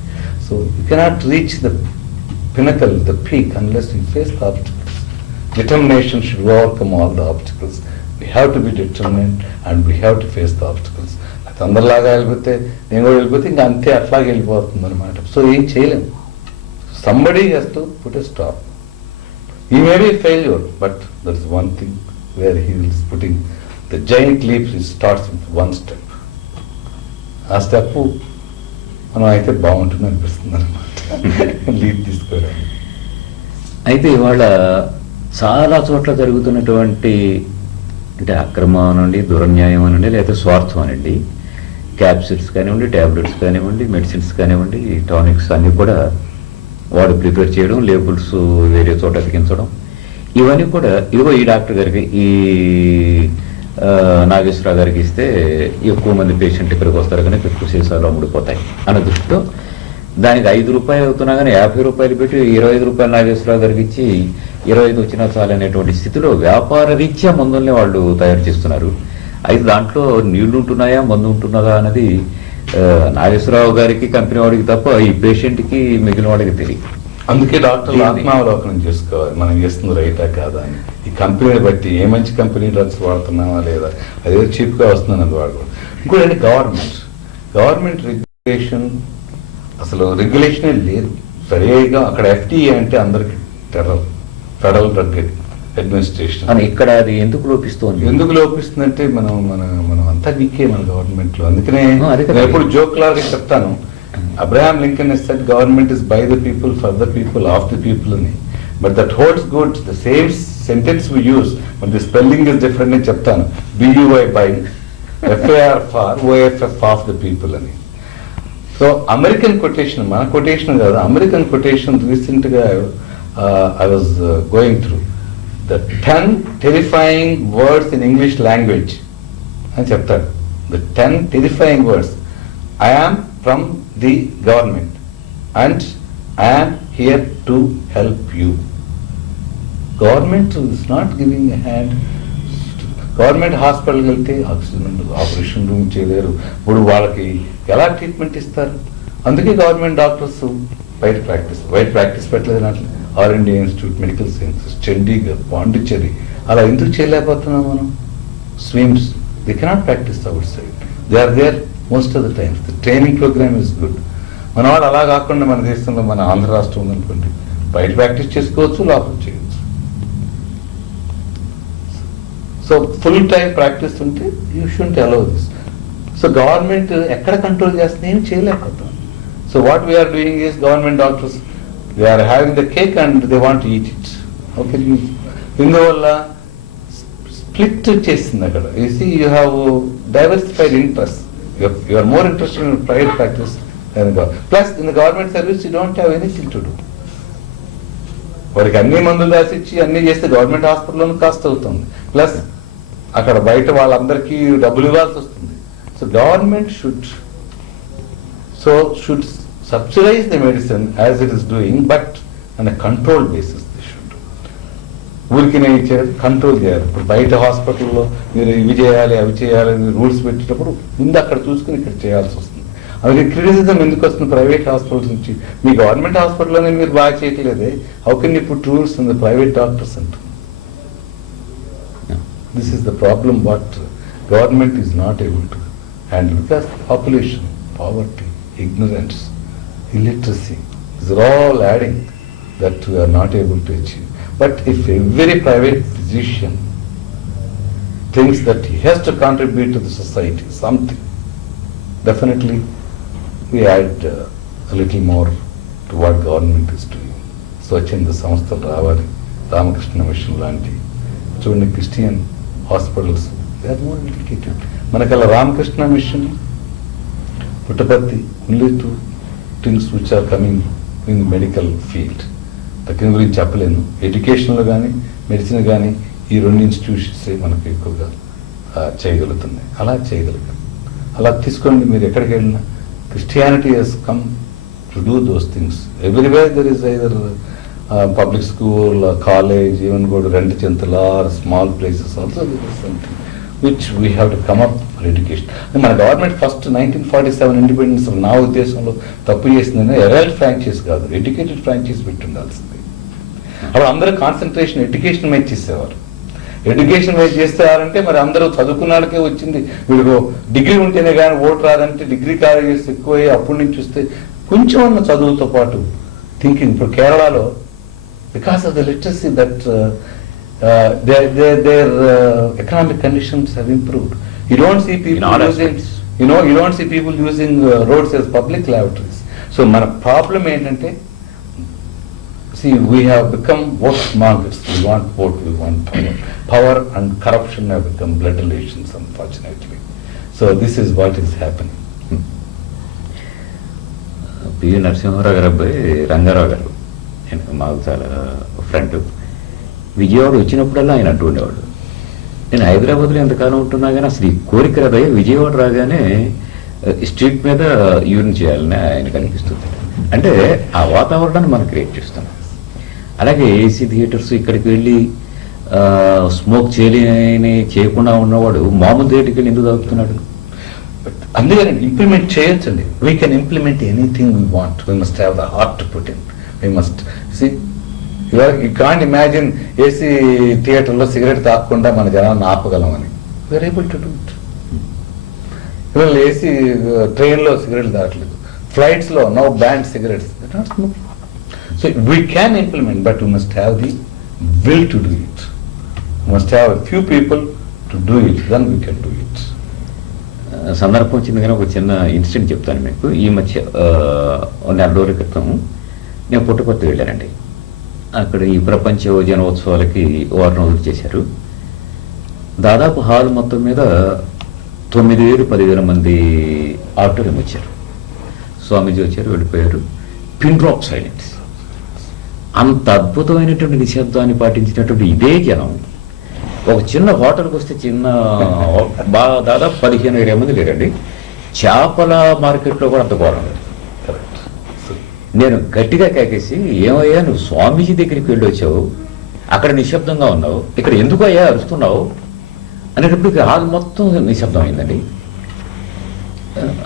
So you cannot reach the pinnacle, the peak, unless we face the obstacles. Determination should overcome all the obstacles. We have to be determined and we have to face the obstacles. అది అందరిలాగా వెళ్ళిపోతే నేను కూడా వెళ్ళిపోతే ఇంకా అంతే అట్లాగే వెళ్ళిపోతుంది అనమాట. సో ఏం చేయలేము. Somebody has to put a stop. He may be a failure, but there is one thing where he is putting the giant leap. He starts with one step. ఆ స్టెప్ మనం అయితే బాగుంటుంది అనిపిస్తుంది అనమాట. లీడ్ తీసుకోవడం. అయితే ఇవాళ చాలా చోట్ల జరుగుతున్నటువంటి అంటే అక్రమం అనండి, దురన్యాయం అనండి, లేదా స్వార్థం అనండి, క్యాప్సిల్స్ కానివ్వండి, ట్యాబ్లెట్స్ కానివ్వండి, మెడిసిన్స్ కానివ్వండి, టానిక్స్ అన్నీ కూడా వాడు ప్రిపేర్ చేయడం, లేబుల్స్ వేరే చోట అతికించడం, ఇవన్నీ కూడా ఇదిగో ఈ డాక్టర్ గారికి, ఈ నాగేశ్వరరావు గారికి ఇస్తే ఎక్కువ మంది పేషెంట్ ఇక్కడికి వస్తారు కానీ ఎక్కువ సీసాలు అమ్ముడిపోతాయి అన్న దృష్టితో దానికి 5 రూపాయలు అవుతున్నా కానీ 50 రూపాయలు పెట్టి 25 రూపాయలు నాగేశ్వరరావు గారికి ఇచ్చి 25 వచ్చినా చాలనేటువంటి స్థితిలో వ్యాపార రీత్యా మందుల్ని వాళ్ళు తయారు చేస్తున్నారు. అయితే దాంట్లో నీళ్లు ఉంటున్నాయా, మందు ఉంటున్నదా అన్నది నాగేశ్వరరావు గారికి, కంపెనీ వాడికి తప్ప ఈ పేషెంట్కి మిగిలిన వాడికి తెలియదు. అందుకే డాక్టర్లు ఆత్మావలోకనం చేసుకోవాలి, మనం చేస్తుంది రైటా కాదా అని. ఈ కంపెనీని బట్టి ఏ మంచి కంపెనీ డ్రగ్స్ వాడుతున్నావా లేదా, అదే చీప్గా వస్తుందని వాడు. ఇంకోటి గవర్నమెంట్ రెగ్యులేషన్, అసలు రెగ్యులేషనే లేదు సరిగా. అక్కడ ఎఫ్టీఏ అంటే అందరికి టెర్రర్, ఫెడరల్ డ్రగ్ అడ్మినిస్ట్రేషన్. ఇక్కడ అది ఎందుకు లోపిస్తుంది? ఎందుకు లోపిస్తుందంటే మనం అంతా వీకే మన గవర్నమెంట్ లో. అందుకనే నేను ఎప్పుడు జోక్ లాగా చెప్తాను, Abraham Lincoln has said government is by the people, for the people, of the people అని. But that holds good. The same sentence we use, but the spelling is different అని చెప్తాను. BUI by, FAR for, OFF of the people అని. So American quotation, మన quotation కాదు, American quotation రీసెంట్గా I was going through the 10 terrifying words in English language అని చెప్తాడు. The 10 terrifying words. I am from the government and I am here to help you. Government is not giving a hand. Government హాస్పిటల్కి వెళ్తే operation room చేయలేరు. ఇప్పుడు వాళ్ళకి ఎలా treatment ఇస్తారు? అందుకే గవర్నమెంట్ డాక్టర్స్ బయట ప్రాక్టీస్ పెట్టలేదు. నాకు R&D institute, medical sciences, Chandigarh, Pondicherry అలా ఎందుకు చేయలేకపోతున్నాం మనం? SVIMS, they cannot practice outside, they are there most of the times. The training program is good. మన వాళ్ళు అలా కాకుండా మన దేశంలో, మన ఆంధ్ర రాష్ట్రం ఉందనుకోండి, బయట ప్రాక్టీస్ చేసుకోవచ్చు, లోపల చేయవచ్చు. సో ఫుల్ టైం ప్రాక్టీస్ ఉంటే you should allow this. So government ఎక్కడ కంట్రోల్ చేస్తుంది? ఏం చేయలేకపోతాం. So what we are doing is, government doctors they are having the cake and they want eat it. Okay, ఇందువల్ల స్ప్లిట్ చేసింది అక్కడ. You see, you have diversified interest. You are more interested in private practice than government. Plus in the government service you don't have anything to do. వాడికి అన్ని మందులు రాసిచ్చి అన్ని చేస్తే government హాస్పిటల్లోనూ cost అవుతుంది. Plus అక్కడ బయట వాళ్ళందరికీ డబ్బులు ఇవ్వాల్సి వస్తుంది. So government should subsidise the medicine as it is doing, but on a control basis the should. ఊరికినే ఇచ్చారు, కంట్రోల్ చేయాలి. ఇప్పుడు బయట హాస్పిటల్లో మీరు ఇవి చేయాలి, అవి చేయాలి అని రూల్స్ పెట్టేటప్పుడు ముందు అక్కడ చూసుకుని ఇక్కడ చేయాల్సి వస్తుంది. అలాగే క్రిటిసిజం ఎందుకు వస్తుంది ప్రైవేట్ హాస్పిటల్స్ నుంచి? మీ గవర్నమెంట్ హాస్పిటల్లోనే మీరు బాగా చేయట్లేదే, how can you put rules in the private doctors అంటారు. This is the problem what government is not able to handle, because population, poverty, ignorance, illiteracy, these are all adding that we are not able to achieve. But if every private physician thinks that he has to contribute to the society something, definitely we add a little more to what government is doing. స్వచ్ఛంద సంస్థలు రావాలి, రామకృష్ణ మిషన్ లాంటి చూడండి, Christian hospitals they are more dedicated. మనకు అలా Ramakrishna Mission, Puttaparthi, only 2 things which are coming in the medical field. తగ్గిన గురించి చెప్పలేను. ఎడ్యుకేషన్లో కానీ మెడిసిన్ కానీ ఈ 2 ఇన్స్టిట్యూషన్సే మనకు ఎక్కువగా చేయగలుగుతుంది. అలా చేయగలిగాం. అలా తీసుకోండి, మీరు ఎక్కడికి వెళ్ళినా Christianity has come to do those things. Everywhere there is either public school, college, even go to rent central or small places also there is something which we have to come up for education. మన government first 1947 independence నా ఉద్దేశంలో తప్పు చేసిందని ఎరైల్డ్ franchise కాదు, educated franchise పెట్టి ఉండాల్సింది. అప్పుడు అందరూ కాన్సన్ట్రేషన్ ఎడ్యుకేషన్ మీద చేసేవారు. ఎడ్యుకేషన్ మీద చేస్తారంటే మరి అందరూ చదువుకున్నాళ్ళకే వచ్చింది, వీడికి డిగ్రీ ఉంటేనే కానీ ఓటు రాదంటే డిగ్రీ కాలేజెస్ ఎక్కువ అప్పటి నుంచి చూస్తే కొంచెం ఉన్న చదువుతో పాటు థింకింగ్. ఇప్పుడు కేరళలో because of the literacy that their economic conditions have improved. You don't see people using, you don't see people using roads as public lavatories. So మన problem ఏంటంటే, see, we have become vote mongers. We want vote, we want power. Power and corruption have become blood relations, unfortunately. So this is what is happening. PV Narasimha Rao గారు అబ్బాయి రంగారావు గారు మాకు చాలా friend. Vijayawada వచ్చినప్పుడల్లా ఆయన అంటూ ఉండేవాడు, నేను హైదరాబాద్లో ఎంతకాలం ఉంటున్నా కానీ అసలు ఈ కోరిక రాదయ్య, విజయవాడ రాగానే స్ట్రీట్ మీద యూరిన్ చేయాలని ఆయన కనిపిస్తుంది. అంటే ఆ వాతావరణాన్ని మనం క్రియేట్ చేస్తున్నాం. అలాగే ఏసీ థియేటర్స్ ఇక్కడికి వెళ్ళి స్మోక్ చేయకుండా ఉన్నవాడు మామూలు థియేటర్కి వెళ్ళి ఎందుకు తాగుతున్నాడు? అందుకని ఇంప్లిమెంట్ చేయొచ్చండి. We can implement anything we want. We must have the heart to put in. We must see, you can't imagine AC థియేటర్లో సిగరెట్ తాగకుండా మన జనాలను ఆపగలమని. We are able to do it. ఇవాళ ఏసీ ట్రైన్లో సిగరెట్ తాగట్లేదు, ఫ్లైట్స్లో no ban cigarettes. So we can implement, but we must have the will to do it. We must have a few people to do it, then we can do it. సందర్భం వచ్చింది కానీ ఒక చిన్న incident చెప్తాను మీకు. ఈ మధ్య 4 రోజుల క్రితం నేను పుట్టపర్తి వెళ్ళానండి. అక్కడ ఈ ప్రపంచ జనోత్సవాలకి 1 వారం రోజులు చేశారు. దాదాపు హాల్ మొత్తం మీద 9,000-10,000 మంది ఆడిటోరియం వచ్చారు. స్వామీజీ వచ్చారు, వెళ్ళిపోయారు. Pin drop silence. అంత అద్భుతమైనటువంటి నిశ్శబ్దాన్ని పాటించినటువంటి ఇదే జనం ఒక చిన్న హోటల్కి వస్తే దాదాపు 15,000 మంది లేరండి. చేపల మార్కెట్లో కూడా అంత ఘోరం లేదు. నేను గట్టిగా కేకేసి, ఏమయ్యా నువ్వు స్వామీజీ దగ్గరికి వెళ్ళి వచ్చావు, అక్కడ నిశ్శబ్దంగా ఉన్నావు, ఇక్కడ ఎందుకు అయ్యా అరుస్తున్నావు అనేటప్పటికి హాల్ మొత్తం నిశ్శబ్దం అయిందండి.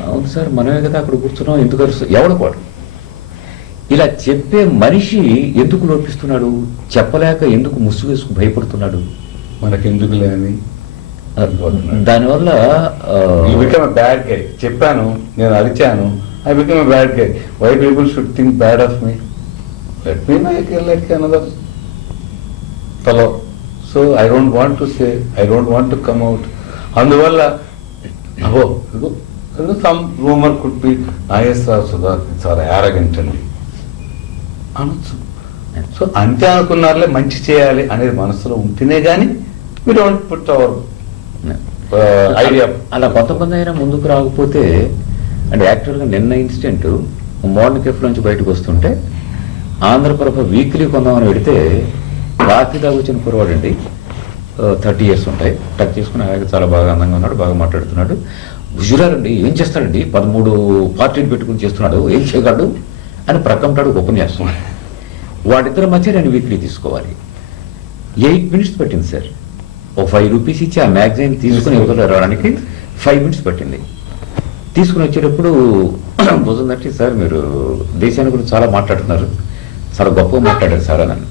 అవును సార్, మనమే కదా అక్కడ కూర్చున్నాం, ఎందుకు అరుస్తు ఎవడు కూడా ఇలా చెప్పే మనిషి ఎందుకు లోపిస్తున్నాడు? చెప్పలేక ఎందుకు ముసుగు వేసుకు భయపడుతున్నాడు? మనకెందుకు లేని దానివల్ల బ్యాడ్ గై. చెప్పాను, నేను అరిచాను, I became a bad guy. Why people should think bad of me? Let me like another fellow. So I don't want to say, I don't want to come out. అందువల్ల some rumor could be, ISR Sudha, it's our arrogant అండి అనొచ్చు. So అంతే అనుకున్నారులే, మంచి చేయాలి అనేది మనసులో ఉంటేనే కానీ we don't put our idea. అలా కొంతమంది అయినా ముందుకు రాకపోతే. అంటే యాక్చువల్గా నిన్న ఇన్సిడెంట్, మార్నింగ్ కెఫ్ నుంచి బయటకు వస్తుంటే ఆంధ్రప్రభ వీక్లీ కొందామని పెడితే రాత్రి దాకా వచ్చిన కురవాడండి, 30 years ఉంటాయి, టచ్ చేసుకుని ఆయన చాలా బాగా అందంగా ఉన్నాడు, బాగా మాట్లాడుతున్నాడు. హుజురాలండి ఏం చేస్తాడండి, 13 పార్టీలు పెట్టుకుని చేస్తున్నాడు, ఏం చేయగలడు అని ప్రకంటాడు ఉపన్యాసం. వాడిద్దరి మధ్య నేను వీక్లీ తీసుకోవాలి. 8 minutes పట్టింది సార్. ఓ 5 rupees ఇచ్చి ఆ మ్యాగజైన్ తీసుకుని యువతలో రావడానికి 5 minutes పట్టింది. తీసుకుని వచ్చేటప్పుడు భుజం తట్టి, సార్ మీరు దేశాన్ని గురించి చాలా మాట్లాడుతున్నారు, చాలా గొప్పగా మాట్లాడారు సార్ అని.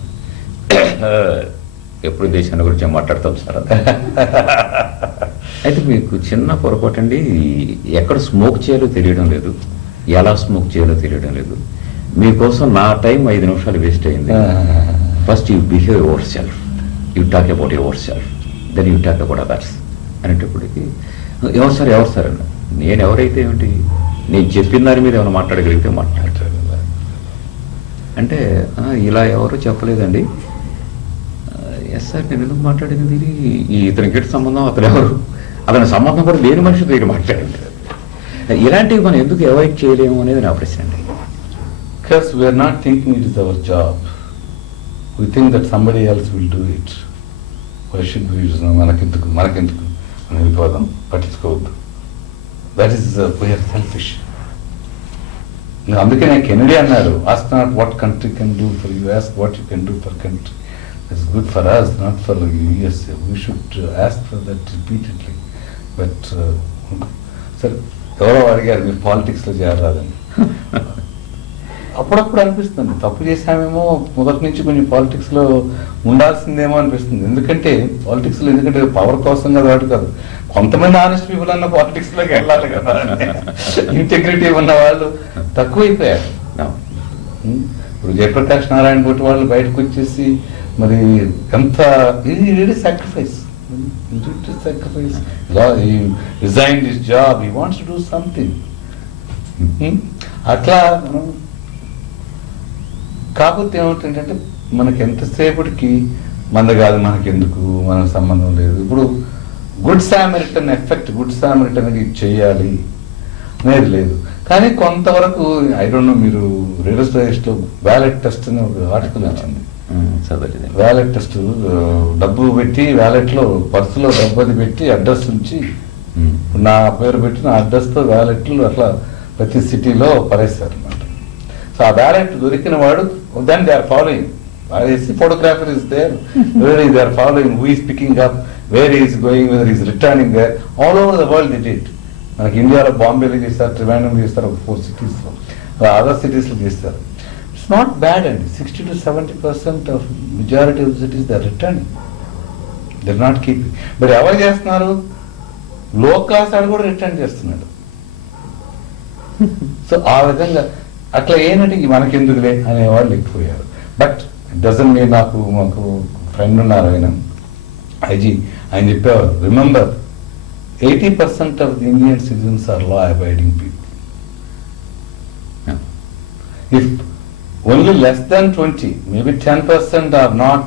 ఎప్పుడు దేశాన్ని గురించి మాట్లాడతాం సార్. అయితే మీకు చిన్న పొరపాటు అండి, ఎక్కడ స్మోక్ చేయాలో తెలియడం లేదు, ఎలా స్మోక్ చేయాలో తెలియడం లేదు. మీకోసం నా టైం 5 నిమిషాలు వేస్ట్ అయింది. First you behave yourself, you talk about yourself, then you talk about others అనేటప్పటికి ఎవరు సార్ అన్న. నేను ఎవరైతే ఏమిటి, నేను చెప్పిన దాని మీద ఏమైనా మాట్లాడగలిగితే మాట్లాడతాను అంటే ఇలా ఎవరు చెప్పలేదండి. ఎస్ సార్, నేను ఎందుకు మాట్లాడింది, ఈ ఇతనికి సంబంధం, అతను ఎవరు, అతని సంబంధం కూడా లేని మనిషితో దగ్గర మాట్లాడింది. ఇలాంటివి మనం ఎందుకు అవాయిడ్ చేయలేము అనేది నా ప్రశ్న అండి. Because we are not thinking it is our job. We think that somebody else will do it. Why should we use మనకెందుకు మనం వెళ్ళిపోదాం, పట్టించుకోవద్దు. That is we are selfish. అందుకే నేను కెనడీ అన్నారు, ask not what country can do for you, ask what you can do for country. It's good for us, not for USA. We should ask for that repeatedly. But సరే, ఎవరో అడిగారు మీరు పాలిటిక్స్లో చేరరాదని. అప్పుడప్పుడు అనిపిస్తుంది తప్పు చేశామేమో, మొదటి నుంచి కొంచెం పాలిటిక్స్లో ఉండాల్సిందేమో అనిపిస్తుంది. ఎందుకంటే పాలిటిక్స్లో ఎందుకంటే పవర్ కోసం కదా, వాడు కాదు, కొంతమంది ఆనెస్ట్ పీపుల్ అన్న పాలిటిక్స్లోకి వెళ్ళాలి కదా. ఇంటెగ్రిటీ ఉన్న వాళ్ళు తక్కువైపోయారు. ఇప్పుడు జయప్రకాష్ నారాయణ బొట్టి వాళ్ళు బయటకు వచ్చేసి మరి ఎంత ఇది sacrifice, sacrifice. He resigned his job. He wants to do something. అట్లా మనం కాకపోతే ఏమిటంటే మనకి ఎంతసేపటికి మంద కాదు, మనకెందుకు, మనకు సంబంధం లేదు. ఇప్పుడు గుడ్ సామరిటన్ ఎఫెక్ట్, గుడ్ సామరిటన్ చేయాలి అనేది లేదు. కానీ కొంతవరకు ఐ డోంట్ నో, మీరు రీడర్స్ డైజెస్ట్ లో వ్యాలెట్ టెస్ట్ అని ఒక ఆర్టికల్ వచ్చింది. వ్యాలెట్ టెస్ట్, డబ్బు పెట్టి వ్యాలెట్ లో పర్సులో డబ్బు అది పెట్టి అడ్రస్ నుంచి నా పేరు పెట్టి నా అడ్రస్ తో వ్యాలెట్లు అట్లా ప్రతి సిటీలో పడేస్తారు అనమాట. సో ఆ వ్యాలెట్ దొరికిన వాడు then they are following, photographer is there, they are following who is picking up, where is going, whether is returning there, all over the world the did. మనకి ఇండియాలో బాంబేలో చేస్తారు, ట్రివాండ్రం చేస్తారు, ఒక 4 cities లో, అదర్ సిటీస్ లో చేస్తారు. ఇట్స్ నాట్ బ్యాడ్ అండి. 60 to 70% of majority of cities they are returning, they are not keeping. But ఎవరు చేస్తున్నారు, లో క్లాస్ ఆడు కూడా రిటర్న్ చేస్తున్నాడు. సో ఆ విధంగా అట్లా ఏంటంటే మనకెందుకులే అనేవాళ్ళు ఎక్కువయ్యారు. బట్ ఇట్ డజంట్ మీన్, మాకు ఫ్రెండ్ ఉన్నారు ఆయన ఐజీ, ఆయన చెప్పేవారు, remember 80% of the Indian citizens are law-abiding people. If only less than 20, maybe 10% are not,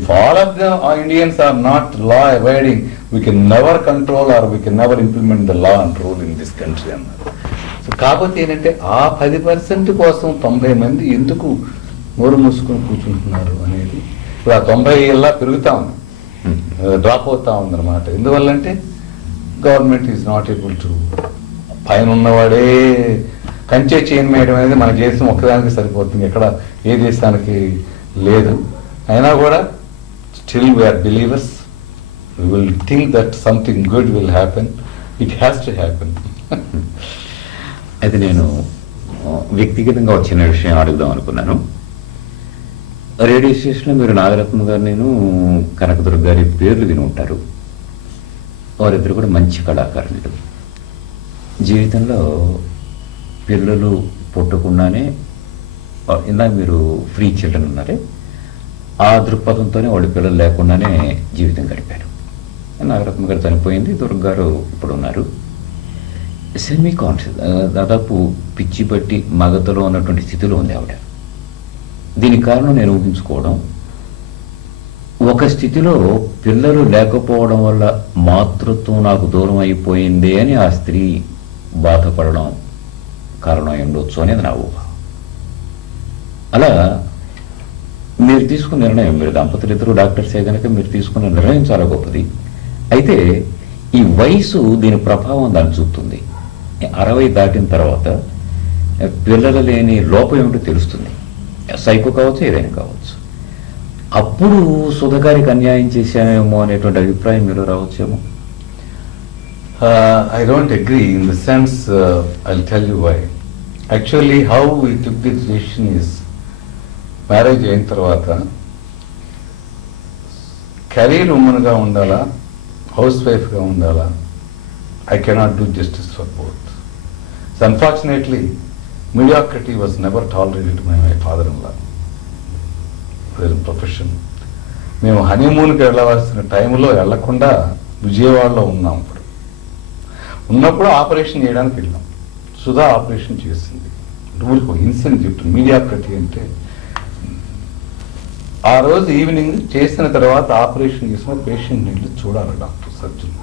if all of the Indians are not law-abiding, we can never control or we can never implement the law and rule in this country అన్నారు. So కాకపోతే ఏంటంటే ఆ 10% కోసం 90 మంది ఎందుకు నోరు మూసుకొని కూర్చుంటున్నారు అనేది ఇప్పుడు ఆ 90 ఏళ్ళ పెరుగుతా ఉంది, డ్రాప్ అవుతా ఉందన్నమాట. ఎందువల్లంటే government is not able to, పైన ఉన్నవాడే కంచే చైన్ వేయడం అనేది మన దేశం ఒక్కదానికి సరిపోతుంది, ఎక్కడ ఏ దేశానికి లేదు. అయినా కూడా still we are believers, we will think that something good will happen, it has to happen. అయితే నేను వ్యక్తిగతంగా ఒక చిన్న విషయం అడుగుదాం అనుకున్నాను. రేడియో స్టేషన్లో మీరు నాగరత్న గారు, నేను కనకదుర్గ గారి పేర్లు విని ఉంటారు. వారిద్దరు కూడా మంచి కళాకారులు. జీవితంలో పిల్లలు పుట్టకుండానే, ఇందాక మీరు ఫ్రీ చిల్డ్రన్ ఉన్నారే, ఆ దృక్పథంతోనే వాళ్ళు పిల్లలు లేకుండానే జీవితం గడిపారు. నాగరత్న గారు చనిపోయింది, దుర్గ గారు ఇప్పుడు ఉన్నారు. సెమీ కాన్షియస్, దాదాపు పిచ్చి బట్టి మగతలో ఉన్నటువంటి స్థితిలో ఉంది ఆవిడ. దీనికి కారణం నేను ఊహించుకోవడం, ఒక స్థితిలో పిల్లలు లేకపోవడం వల్ల మాతృత్వం నాకు దూరం అయిపోయింది అని ఆ స్త్రీ బాధపడడం కారణం ఉండొచ్చు అనేది నా ఊహ. అలా మీరు తీసుకున్న నిర్ణయం, మీరు దంపతులు ఇద్దరు డాక్టర్సే కనుక మీరు తీసుకున్న నిర్ణయం చాలా గొప్పది. అయితే ఈ వయసు దీని ప్రభావం దాన్ని చూపుతుంది. 60 దాటిన తర్వాత పిల్లలు లేని లోపం ఏమిటో తెలుస్తుంది. సైకో కావచ్చు, ఏదైనా కావచ్చు. అప్పుడు సుధగారికి అన్యాయం చేశామేమో అనేటువంటి అభిప్రాయం మీరు రావచ్చేమో. I don't agree in the sense, I'll tell you why. Actually, how we took this decision is, marriage అయిన తర్వాత కెరీర్ ఉమెన్గా ఉండాలా, హౌస్ వైఫ్గా ఉండాలా, I cannot do justice for both. So unfortunately mediocrity was never tolerated by my father-in-law. Their profession. మేము హనీమూన్కి వెళ్ళవలసిన టైంలో వెళ్లకుండా విజయవాడలో ఉన్నాం. ఉన్నప్పుడు ఆపరేషన్ చేయడానికి వెళ్ళాం. సుధా ఆపరేషన్ చేసింది. ఊరికి ఒక ఇన్సిడెంట్ చెప్తుంది. మీడియాక్రటీ అంటే ఆ రోజు ఈవినింగ్ చేసిన తర్వాత ఆపరేషన్ చేసిన పేషెంట్ వెళ్ళి చూడాలి డాక్టర్ సర్జన్.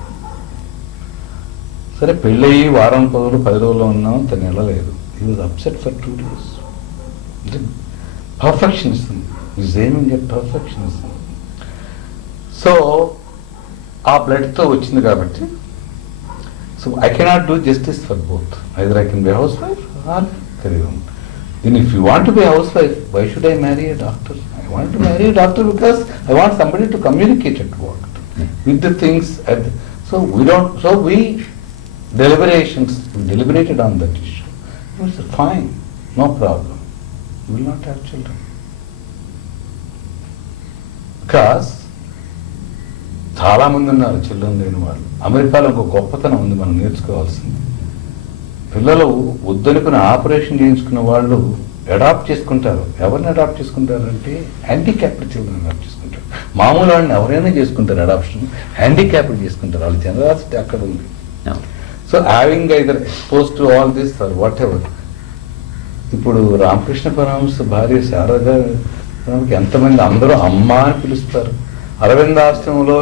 సరే పెళ్ళయి వారం 10 రోజులు ఉన్నాం, తను వెళ్ళలేదు. He was upset for 2 days. Perfectionism. He's aiming at perfectionism. So, ఆ బ్లడ్తో వచ్చింది కాబట్టి, so I cannot do justice for both. Either I can be house wife or career women. Then if you want to be a housewife, why should I marry a doctor? I want to marry a doctor because I want somebody to communicate at work with the things. So we deliberated on that issue. It was fine, no problem. We will not have children. Because చాలా మంది ఉన్నారు children లేని వాళ్ళు. అమెరికాలో ఒక గొప్పతనం ఉంది మనం నేర్చుకోవాల్సింది. పిల్లలు వద్దనుకుని ఆపరేషన్ చేయించుకున్న వాళ్ళు అడాప్ట్ చేసుకుంటారు. ఎవరిని అడాప్ట్ చేసుకుంటారు అంటే హ్యాండిక్యాప్డ్ చిల్డ్రన్ అడాప్ట్ చేసుకుంటారు. మామూలు వాళ్ళని ఎవరైనా చేసుకుంటారు అడాప్షన్, హ్యాండిక్యాప్డ్ చేసుకుంటారు. వాళ్ళ జనరాసిటీ అక్కడ ఉంది. So having either expose to all this or whatever. ఇప్పుడు రామకృష్ణ పరమహంస భార్య శారద ఎంతమంది అందరూ అమ్మ అని పిలుస్తారు. అరవింద ఆశ్రమంలో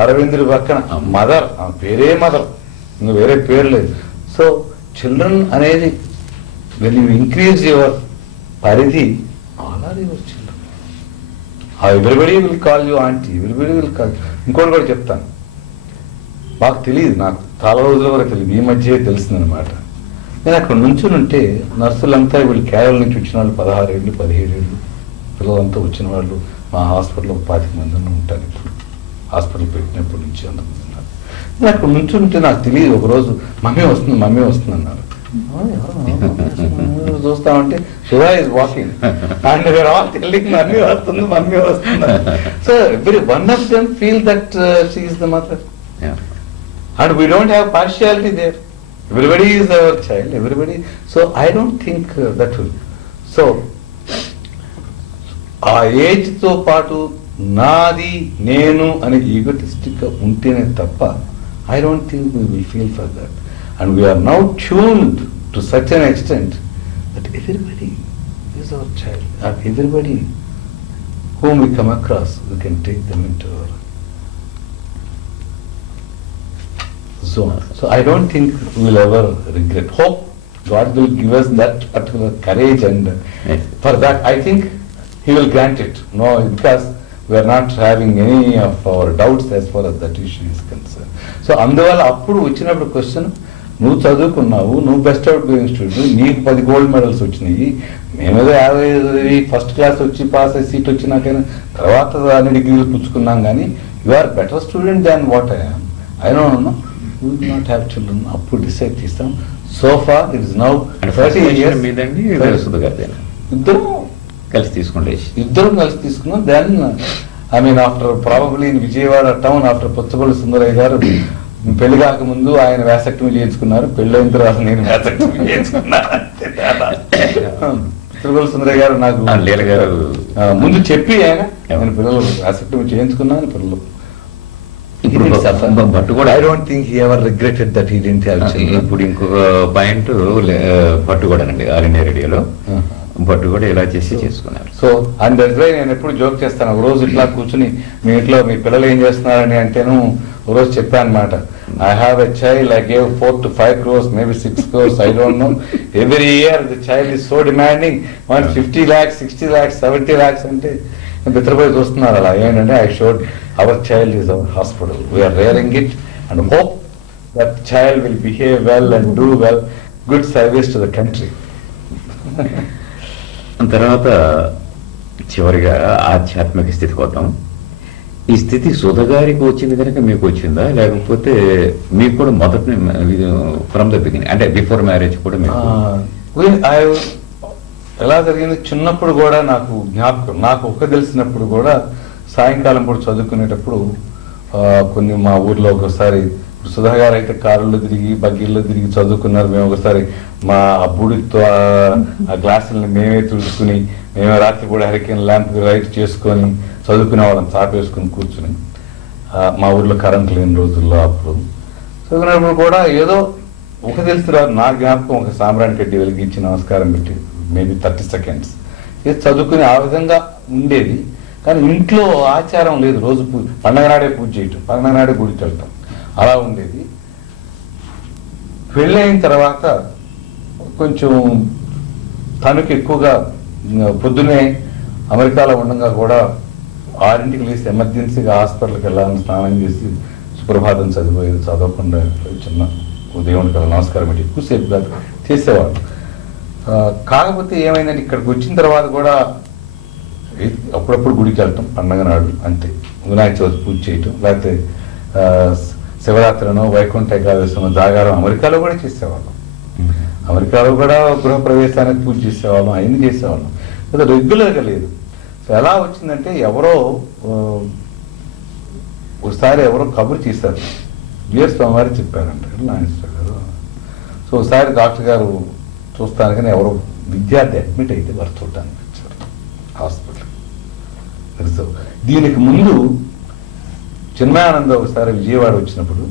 అరవిందుడి పక్కన మదర్, పేరే మదర్, ఇంకా వేరే పేరు లేదు. సో చిల్డ్రన్ అనేది వెన్ యూ ఇంక్రీజ్ యువర్ పరిధి, all are your children. Everybody will call you aunty, everybody will call. ఇంకోటి కూడా చెప్తాను, మాకు తెలియదు, నాకు చాలా రోజుల వరకు తెలియదు, ఈ మధ్య తెలిసిందనమాట. నేను అక్కడ నుంచుని ఉంటే నర్సులంతా వీళ్ళు కేరళ నుంచి వచ్చిన వాళ్ళు 16 ఏళ్ళు 17 ఏళ్ళు పిల్లలంతా వచ్చిన వాళ్ళు మా హాస్పిటల్లో 25 మంది ఉంటారు. ఇప్పుడు హాస్పిటల్ పెట్టినప్పటి నుంచి అంతమంది ఉన్నారు. నేను అక్కడ నుంచుని ఉంటే నాకు తెలియదు, ఒకరోజు మమ్మీ వస్తుంది అన్నారు. చూస్తామంటే Shiva is walking and we are all telling mummy వస్తుంది. So every one of them feel that she is the mother. And we don't have partiality there. Everybody is our child. Everybody. So I don't think that will. So ఆ ఏజ్తో పాటు నాది నేను అనే egotistic ఉంటేనే తప్ప I don't think we will feel for that. And we are now tuned to such an extent that everybody is our child. And everybody whom we come across, we can take them into our zone. So I don't think we will ever regret. Hope God will give us that particular courage, and for that I think He will grant it. No, because we are not having any of our doubts as far as that issue is concerned. So అందువల్ల అప్పుడు వచ్చినప్పుడు question, నువ్వు చదువుకున్నావు, నువ్వు best out going student, నీకు 10 gold medals వచ్చినాయి, మేమేదో 50 first class వచ్చి పాస్ అయ్యి సీట్ వచ్చినాకైనా తర్వాత అన్ని డిగ్రీలు పుచ్చుకున్నాం, కానీ you are better student than what I am. I don't know, we will not have children. అప్పుడు డిసైడ్ చేస్తాం. So far it is now 30 years మీదండి ఇద్దరం కలిసి తీసుకున్నాం. Then I mean after probably in Vijayawada town after Puchalapalli Sundarayya garu పెళ్లి కాకముందు ఆయన vasectomy చేయించుకున్నారు, పెళ్ళైన తర్వాత నేను వ్యాసక్టమీ చేయించుకున్నాను. పుచ్చపల్లి సుందరయ్య గారు నాకు ముందు చెప్పి ఆయన నేను పిల్లలు వ్యాసక్టమీ చేయించుకున్నాను. పిల్లలు భట్టు కూడా I don't think he ever regretted that he didn't have children. ఇప్పుడు ఇంకొక పాయింట్ భట్టు కూడా అండి ఆల్ ఇండియా రేడియోలో భట్టు కూడా ఇలా చేసి చేసుకున్నారు. సో అండ్ దట్స్ వై నేను ఎప్పుడు జోక్ చేస్తాను. ఒక రోజు ఇట్లా కూర్చుని మీ ఇంట్లో మీ పిల్లలు ఏం చేస్తున్నారని అంటేను ఒక రోజు చెప్పాను అనమాట. I have a child, I gave 4 to 5 crores, maybe 6 crores, I don't know. Every year the child is so demanding, 50 lakhs, 60 lakhs, 70 lakhs అంటే బిత్రపోయి చూస్తున్నారు. అలా ఏంటంటే I showed our child is our hospital. We are rearing it and hope that child will behave well and do well, good service to the country. తర్వాత చివరిగా ఆధ్యాత్మిక స్థితికి వద్దాం. ఈ స్థితి సుధగారికి వచ్చింది కనుక మీకు వచ్చిందా, లేకపోతే మీకు కూడా మొదటి ఫ్రమ్ ద బిగినింగ్ అంటే బిఫోర్ మ్యారేజ్ కూడా మీకు ఎలా జరిగింది? చిన్నప్పుడు కూడా నాకు జ్ఞాపకం, నాకు ఒక్క తెలిసినప్పుడు కూడా సాయంకాలం పూట చదువుకునేటప్పుడు కొన్ని మా ఊర్లో ఒకసారి సుధా గారు అయితే కారుల్లో తిరిగి బగ్గీల్లో తిరిగి చదువుకున్నారు. మేము ఒకసారి మా బూడితో ఆ గ్లాసులని మేమే తుడుచుకుని మేమే రాత్రిపూట హరికేన్ ల్యాంప్ లైట్ చేసుకొని చదువుకునే వాళ్ళం, చాపేసుకుని కూర్చుని. మా ఊర్లో కరెంట్ లేని రోజుల్లో అప్పుడు చదువుకున్నప్పుడు కూడా ఏదో ఒక తెలుసు రాదు నా జ్ఞాపకం, ఒక సాంబ్రాణి కడ్డి వెలిగించి నమస్కారం పెట్టి మేబీ 30 seconds ఇది చదువుకుని ఆ విధంగా ఉండేది. కానీ ఇంట్లో ఆచారం లేదు, రోజు పండగ నాడే పూజ చేయటం, పండగ నాడే గుడికి వెళ్తాం, అలా ఉండేది. పెళ్ళైన తర్వాత కొంచెం తనకు ఎక్కువగా పొద్దునే అమెరికాలో ఉండగా కూడా 6ంటికి లేచి ఎమర్జెన్సీగా హాస్పిటల్కి వెళ్ళాలని స్నానం చేసి సుప్రభాతం చదివేది, చదవకుండా చిన్న దేవునికి నమస్కారం పెట్టి ఎక్కువసేపు కాదు చేసేవాడు. కాకపోతే ఏమైందంటే ఇక్కడికి వచ్చిన తర్వాత కూడా అప్పుడప్పుడు గుడికి వెళ్తాం పండగ నాడు, అంతే. వినాయక చవితి పూజ చేయటం, లేకపోతే శివరాత్రినో వైకుంఠ ఏకాదశినో జాగారం అమెరికాలో కూడా చేసేవాళ్ళం. అమెరికాలో కూడా గృహప్రవేశానికి పూజ చేసేవాళ్ళం, అవన్నీ చేసేవాళ్ళం. అది రెగ్యులర్గా లేదు. సో ఎలా వచ్చిందంటే ఎవరో ఒకసారి ఎవరో కబురు చేశారు, బిఎస్ స్వామివారు చెప్పారంట నాగేశ్వర గారు. సో ఒకసారి డాక్టర్ గారు చూస్తానికని ఎవరో విద్యార్థి అడ్మిట్ అయితే వారు చూడటానికి వచ్చారు హాస్పిటల్. సో దీనికి ముందు చిన్మయానంద ఒకసారి విజయవాడ వచ్చినప్పుడు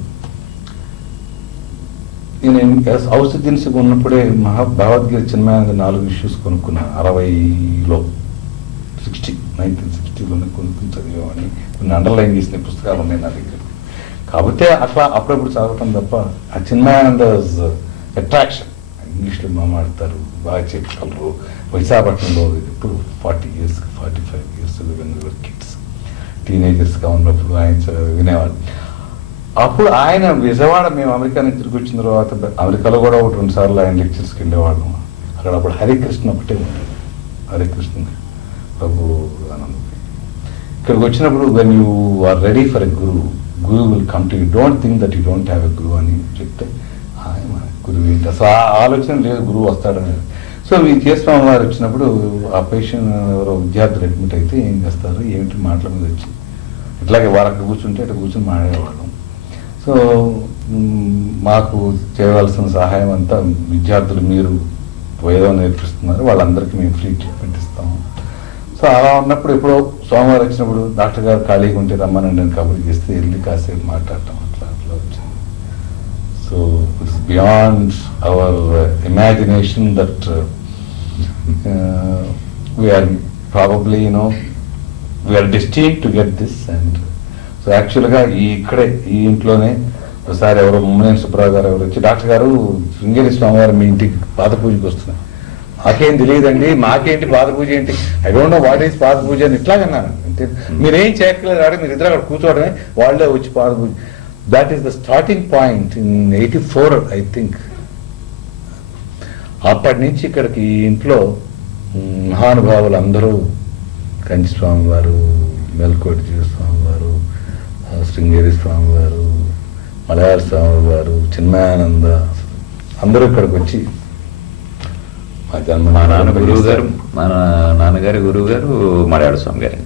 నేను ఔషధ దినుసుకు ఉన్నప్పుడే భగవద్గీత చిన్మయానంద 4 issues కొనుక్కున్నాను 60లో, 1960లోనే కొనుక్కుని చదివేవాడిని. కొన్ని అండర్లైన్ చేసిన పుస్తకాలు ఉన్నాయి నా దగ్గర. కాబట్టి అట్లా అప్పుడప్పుడు చదవటం తప్ప ఆ చిన్మయానంద అట్రాక్షన్. ఇంగ్లీష్లో మాట్లాడతారు, బాగా చెప్పగలరు. విశాఖపట్నంలో ఇప్పుడు 40 years 45 years కిడ్స్ టీనేజర్స్గా ఉన్నప్పుడు ఆయన వినేవాళ్ళు. అప్పుడు ఆయన విజయవాడ, మేము అమెరికా నుంచి తిరిగి వచ్చిన తర్వాత అమెరికాలో కూడా 1-2 సార్లు ఆయన లెక్చర్స్కి వెళ్ళేవాళ్ళం. అక్కడ అప్పుడు హరికృష్ణ ఒకటే ఉండేది, హరికృష్ణ ప్రభు ఆనంద్. ఇక్కడికి వచ్చినప్పుడు when you are ready for a guru, guru will come to you, don't think that you don't have a guru అని చెప్తే గురువు ఏంటి అసలు ఆ ఆలోచన లేదు, గురువు వస్తాడని. సో ఈ కేశవామి వారు వచ్చినప్పుడు ఆ పేషెంట్ ఎవరో విద్యార్థులు అడ్మిట్ అయితే ఏం చేస్తారు, ఏమిటి మాటల మీద వచ్చి ఇట్లాగే వాళ్ళు అక్కడ కూర్చుంటే అక్కడ కూర్చొని మాట్లాడేవాళ్ళం. సో మాకు చేయవలసిన సహాయం అంతా విద్యార్థులు మీరు ఏదో నేర్పిస్తున్నారు, వాళ్ళందరికీ మేము ఫ్రీ ట్రీట్మెంట్ ఇస్తాము. సో అలా ఉన్నప్పుడు ఎప్పుడో సోమవారం వచ్చినప్పుడు డాక్టర్ గారు ఖాళీగా ఉంటే రమ్మనండి అని కబుర్లు చేస్తే వెళ్ళి కాసేపు మాట్లాడటం అట్లా వచ్చింది. So it's beyond our imagination that we are probably we are destined to get this. And so యాక్చువల్గా ఇక్కడే ఈ ఇంట్లోనే ఒకసారి ఎవరో ముమ్మనేని సుబ్రావు గారు ఎవరు వచ్చి, డాక్టర్ గారు శృంగేరి స్వామివారు మీ ఇంటికి పాద పూజకి వస్తున్నారు. మాకేం తెలియదండి, మాకేంటి పాద పూజ ఏంటి, I don't know what is పాద పూజ అని ఇట్లాగన్నాను. అంటే మీరేం చేయక్కర్లేదు ఆడ, మీరు ఇద్దరు అక్కడ కూర్చోవడమే, వాళ్ళే వచ్చి పాద పూజ. That is the starting point in 84 I think. అప్పటి నుంచి ఇక్కడికి ఈ ఇంట్లో మహానుభావులు అందరూ, కంచి స్వామి వారు, మెల్కోటి స్వామి వారు, శృంగేరి స్వామి వారు, మలయాళ స్వామి వారు, చిన్మయానంద అందరూ ఇక్కడికి వచ్చి మా నాన్న గురువు గారు, మా నాన్నగారి గురువు గారు మలయాళ స్వామి గారు.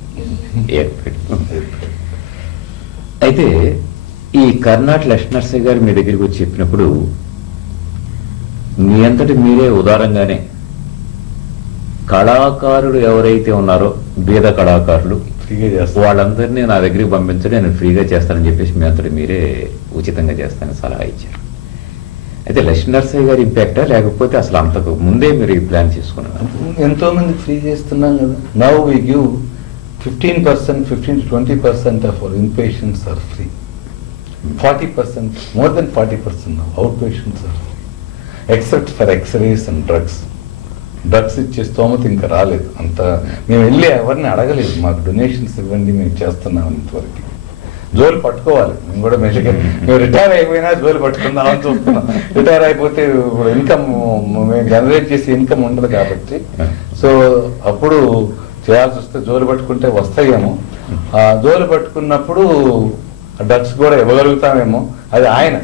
అయితే ఈ కర్ణాట లక్ష్మణర్సయ్య గారు మీ దగ్గరికి వచ్చి చెప్పినప్పుడు మీ అంతటి మీరే ఉదారంగానే కళాకారులు ఎవరైతే ఉన్నారో బీద కళాకారులు వాళ్ళందరినీ నా దగ్గరికి పంపించండి, నేను ఫ్రీగా చేస్తానని చెప్పేసి మీ అంతటి మీరే ఉచితంగా చేస్తానని సలహా ఇచ్చారు. అయితే లక్ష్మీనరసయ్య గారి ఇంపాక్టా, లేకపోతే అసలు అంతకు ముందే మీరు ఈ ప్లాన్ చేసుకున్నారు? ఎంతో మంది ఫ్రీ చేస్తున్నాం కదా. Now we give 15% 15 to 20% of our inpatients are free. 40%, more than 40% outpatients are free, except for x-rays and drugs. Drugs ఇచ్చే స్తోమత ఇంకా రాలేదు. అంత మేము వెళ్ళి ఎవరిని అడగలేదు, మాకు డొనేషన్స్ ఇవ్వండి మేము చేస్తున్నాం. ఇంతవరకు జోలు పట్టుకోవాలి, మేము కూడా మేము రిటైర్ అయిపోయినా జోలు పట్టుకుందాం అని చూస్తున్నాం. రిటైర్ అయిపోతే ఇప్పుడు ఇన్కమ్ మేము జనరేట్ చేసే ఇన్కమ్ ఉండదు కాబట్టి, సో అప్పుడు చేయాల్సి వస్తే జోలు పట్టుకుంటే వస్తాయేమో. ఆ జోలు పట్టుకున్నప్పుడు డ్రగ్స్ కూడా ఇవ్వగలుగుతామేమో, అది ఆయన.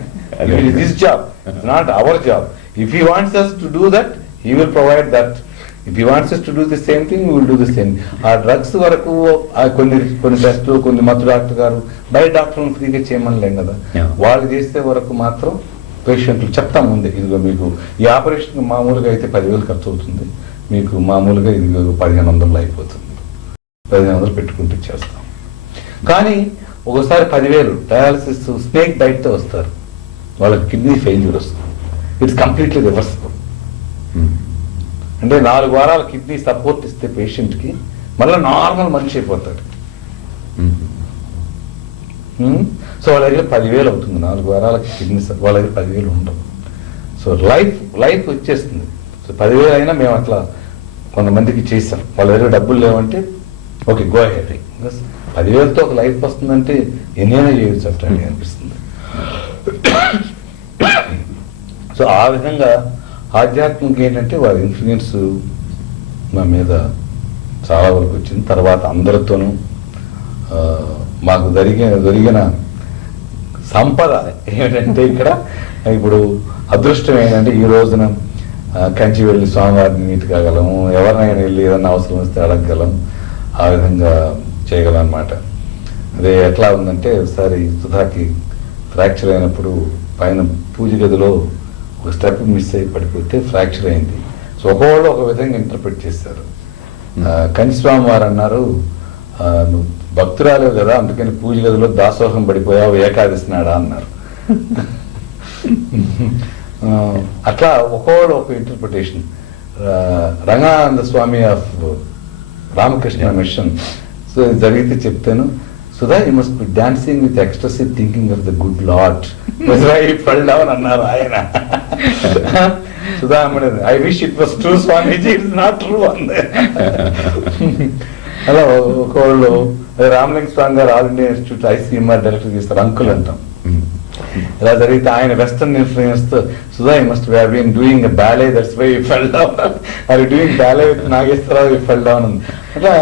This job, not our job. If he wants us to do that, he will provide that if you wants to do the same thing you will do the same. ఆ డ్రగ్స్ వరకు కొన్ని టెస్టులు కొన్ని మత్తు డాక్టర్ గారు బయట డాక్టర్లను ఫ్రీగా చేయమనిలేం కదా. Yeah. వాళ్ళు చేసే వరకు మాత్రం పేషెంట్లు చెప్తా ఉంది, ఇదిగో మీకు ఈ ఆపరేషన్ మామూలుగా అయితే 10,000 ఖర్చు అవుతుంది, మీకు మామూలుగా ఇదిగో 1,500 అయిపోతుంది, 1,500 పెట్టుకుంటూ చేస్తాం. కానీ ఒకసారి 10,000 డయాలసిస్ స్నేక్ బైట్తో వస్తారు, వాళ్ళకి కిడ్నీ ఫెయిల్యూర్ వస్తుంది. It's completely reversible. అంటే 4 వారాల కిడ్నీ సపోర్ట్ ఇస్తే పేషెంట్కి మళ్ళీ నార్మల్ మనిషి అయిపోతాడు. సో వాళ్ళ దగ్గర 10,000 అవుతుంది, 4 వారాలకి కిడ్నీ వాళ్ళ దగ్గర 10,000 ఉండవు. సో లైఫ్ వచ్చేస్తుంది. సో 10,000 అయినా మేము అట్లా కొంతమందికి చేసాం, వాళ్ళ దగ్గర డబ్బులు లేవంటే ఓకే గో హెడ్. 10,000తో ఒక లైఫ్ వస్తుందంటే ఎన్నైనా చేయొచ్చు అట్లా అనిపిస్తుంది. సో ఆ విధంగా ఆధ్యాత్మిక ఏంటంటే వారి ఇన్ఫ్లుయెన్స్ మా మీద చాలా వరకు వచ్చింది. తర్వాత అందరితోనూ మాకు జరిగిన సంపద ఏమిటంటే ఇక్కడ ఇప్పుడు అదృష్టం ఏంటంటే ఈ రోజున కంచి వెళ్ళి స్వామివారిని మీట్ కాగలము, ఎవరినైనా వెళ్ళి ఏదైనా అవసరం వస్తే అడగగలం, ఆ విధంగా చేయగలం అన్నమాట. అదే ఎట్లా ఉందంటే ఒకసారి సుధాకి ఫ్రాక్చర్ అయినప్పుడు పైన పూజ గదిలో ఒక స్టెప్ మిస్ అయి పడిపోతే ఫ్రాక్చర్ అయింది. సో ఒకవాళ్ళు ఒక విధంగా ఇంటర్ప్రిట్ చేశారు. కంచి స్వామి వారు అన్నారు, నువ్వు భక్తురాలేవు కదా అందుకని పూజ గదిలో దాసోహం పడిపోయావు, ఏకాదశి నాడా అన్నారు. అట్లా ఒకవాడు ఒక interpretation. Rangananda Swami of Ramakrishna mission so జరిగితే చెప్తాను, Sudha you must be dancing with ecstasy thinking of the good lot fell down అన్నారు ఆయన. Sudha I wish it was true Swamiji, it's not true అందే. అలా ఒకళ్ళు Ramalinga Swami garu all India institute ICMR director చేస్తారు, అంకుల్ అంటాం. ఇలా జరిగితే ఆయన వెస్టర్న్ ఇన్ఫ్లుయెన్స్ తో Sudha you must have been doing a ballet that's why you fell down, are you doing ballet with Nageswara Rao you fell down. అట్లా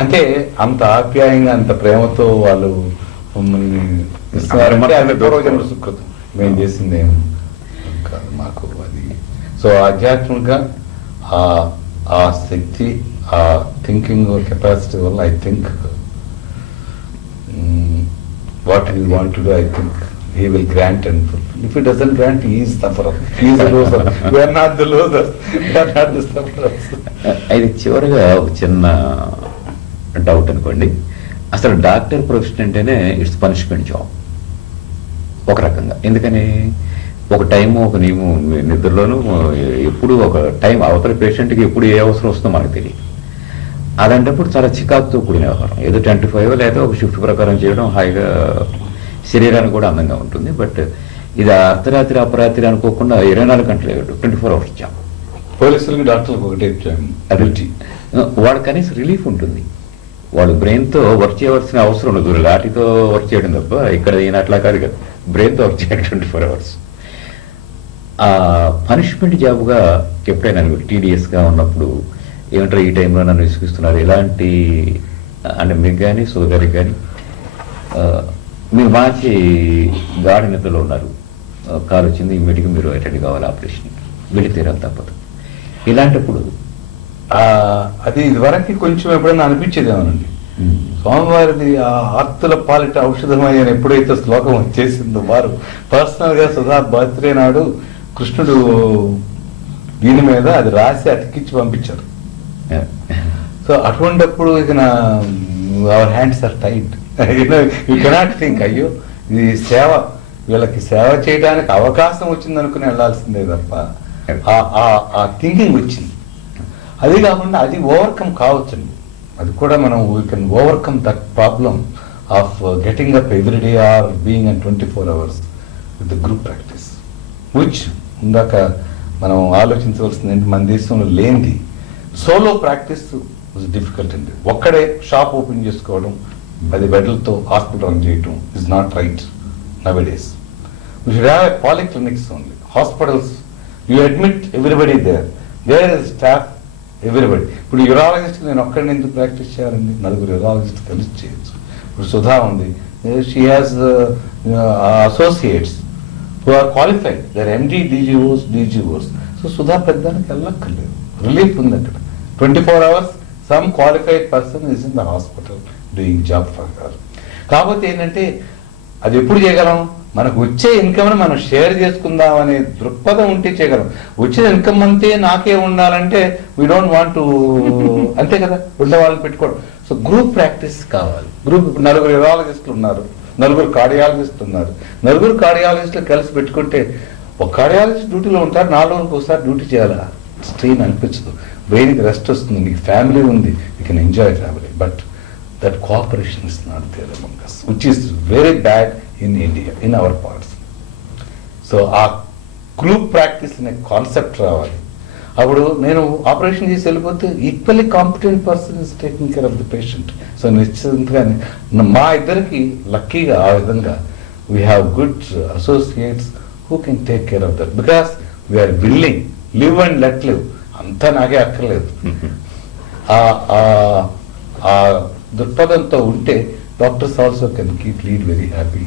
అంటే అంత ఆప్యాయంగా అంత ప్రేమతో వాళ్ళు మమ్మల్ని పూర్వజన్మ సుకృతం, మేము చేసింది ఏం కాదు మాకు అది. సో ఆధ్యాత్మికంగా ఆ శక్తి ఆ థింకింగ్ కెపాసిటీ వల్ల I think what he want to do I think he will grant and fulfill. If he doesn't grant, he is sufferer. He is a loser. We are not the losers. We are not the sufferers. అది చివరిగా ఒక చిన్న doubt అనుకోండి, అసలు doctor profession అంటేనే it's punishment job ఒక రకంగా. ఎందుకని ఒక టైము ఒక నియమం నిద్రలోనూ ఎప్పుడు ఒక టైం అవతల పేషెంట్కి ఎప్పుడు ఏ అవసరం వస్తుందో మనకు తెలియదు. అలాంటప్పుడు చాలా చికాకుతో కూడిన వ్యవహారం. ఏదో 10 to 5 లేదా ఒక షిఫ్ట్ ప్రకారం చేయడం హాయిగా శరీరానికి కూడా అందంగా ఉంటుంది. బట్ ఇది అర్ధరాత్రి అపరాత్రి అనుకోకుండా 24 గంటలు 24 hours జాబ్. పోలీసులకి డాక్టర్లకు ఒకటే అభివృద్ధి వాడు కనీసం రిలీఫ్ ఉంటుంది, వాడు బ్రెయిన్తో వర్క్ చేయవలసిన అవసరం ఉండదు, లాఠీతో వర్క్ చేయడం తప్ప. ఇక్కడ ఈయన అట్లా కాదు కదా, బ్రెయిన్తో వర్క్ చేయాలి 24 hours. ఆ పనిష్మెంట్ జాబ్గా ఎప్పుడైనా టీడీఎస్గా ఉన్నప్పుడు ఏమంటారు ఈ టైంలో నన్ను విసిగిస్తున్నారు ఇలాంటి అంటే మీకు కానీ సోదరికి కానీ మీరు మంచి గాఢ నిద్రలో ఉన్నారు, కారు వచ్చింది ఇమ్మీడియట్గా మీరు అటెండ్ కావాలి, ఆపరేషన్ వెళ్ళి తీరాలి తప్పదు. ఇలాంటప్పుడు అది ఇదివరకు కొంచెం ఎప్పుడైనా అనిపించేది ఏమనండి, స్వామివారిది ఆ ఆర్తుల పాలిట ఔషధమై అని ఎప్పుడైతే శ్లోకం వచ్చేసిందో వారు పర్సనల్ గా సుధా బర్త్డే నాడు కృష్ణుడు దీని మీద అది రాసి అతికించి పంపించారు. సో అటువంటిప్పుడు ఇక our hands are tight, you cannot think అయ్యో ఇది సేవ, వీళ్ళకి సేవ చేయడానికి అవకాశం వచ్చింది అనుకుని వెళ్ళాల్సిందే తప్ప ఆ థింకింగ్ వచ్చింది. అది కాకుండా అది ఓవర్కమ్ కావచ్చండి, అది కూడా మనం we can overcome that problem of getting up every day or being and 24 hours with group practice, which ఇందాక మనం ఆలోచించవలసింది ఏంటి, మన దేశంలో లేనిది సోలో ప్రాక్టీస్ డిఫికల్ట్ అండి. ఒక్కడే షాప్ ఓపెన్ చేసుకోవడం 10 బెడ్లతో హాస్పిటల్ రన్ చేయటం is not right now days. We should have polyclinics only, hospitals you admit everybody there is staff everybody. ఇప్పుడు యూరాలజిస్ట్ నేను ఒక్కడిని ఎందుకు ప్రాక్టీస్ చేయాలండి, 4 యూరాలజిస్ట్ కలిసి చేయొచ్చు. ఇప్పుడు సుధా ఉంది, she has associates who are qualified, there MD DGOs. So Sudha పెద్దానికి వెళ్ళక్కర్లేదు, రిలీఫ్ ఉంది అక్కడ. 24 hours some qualified person is in the hospital doing job for her. కాకపోతే ఏంటంటే అది ఎప్పుడు చేయగలం, మనకు వచ్చే ఇన్కమ్ని మనం షేర్ చేసుకుందాం అనే దృక్పథం ఉంటే చేయగలం. వచ్చిన ఇన్కమ్ అంతే నాకే ఉండాలంటే వీ డోంట్ వాంట్ టు, అంతే కదా, ఉండే వాళ్ళని పెట్టుకోవడం. సో గ్రూప్ ప్రాక్టీస్ కావాలి. గ్రూప్, ఇప్పుడు 4 యూరాలజిస్టులు ఉన్నారు, 4 కార్డియాలజిస్టులు ఉన్నారు. 4 కార్డియాలజిస్టులు కలిసి పెట్టుకుంటే ఒక కార్డియాలజిస్ట్ డ్యూటీలో ఉంటారు, 4 రోజులకు ఒకసారి డ్యూటీ చేయాలా, స్ట్రెయిన్ అనిపించదు, బ్రెయిన్కి రెస్ట్ వస్తుంది, మీకు ఫ్యామిలీ ఉంది, you can enjoy family. But that cooperation is not there among us, which is very bad in India, in our parts. So ఆ గ్రూప్ ప్రాక్టీస్ అనే కాన్సెప్ట్ రావాలి. అప్పుడు నేను ఆపరేషన్ చేసి వెళ్ళిపోతే equally competent person is taking care of the patient. So నిశ్చితంగానే మా ఇద్దరికి లక్కీగా ఆ విధంగా we have good associates who can take care of that, because we are willing live and let live. అంతా నాకే అక్కర్లేదు. ఆ దృక్పథంతో ఉంటే doctors also can keep lead very happy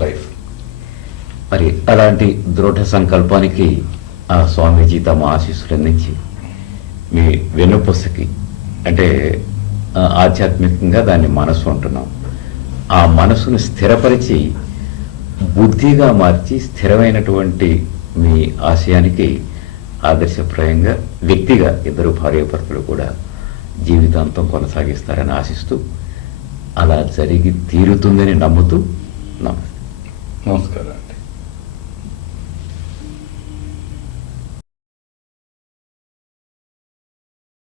life. మరి అలాంటి దృఢ సంకల్పానికి ఆ స్వామీజీ తమ ఆశీస్సులు అందించి మీ వెన్నుపొసకి, అంటే ఆధ్యాత్మికంగా దాన్ని మనసు అంటున్నాం, ఆ మనసును స్థిరపరిచి బుద్ధిగా మార్చి స్థిరమైనటువంటి మీ ఆశయానికి ఆదర్శప్రాయంగా వ్యక్తిగా 2 భార్యాభర్తలు కూడా జీవితాంతం కొనసాగిస్తారని ఆశిస్తూ, అలా జరిగి తీరుతుందని నమ్ముతూ నమస్కారం.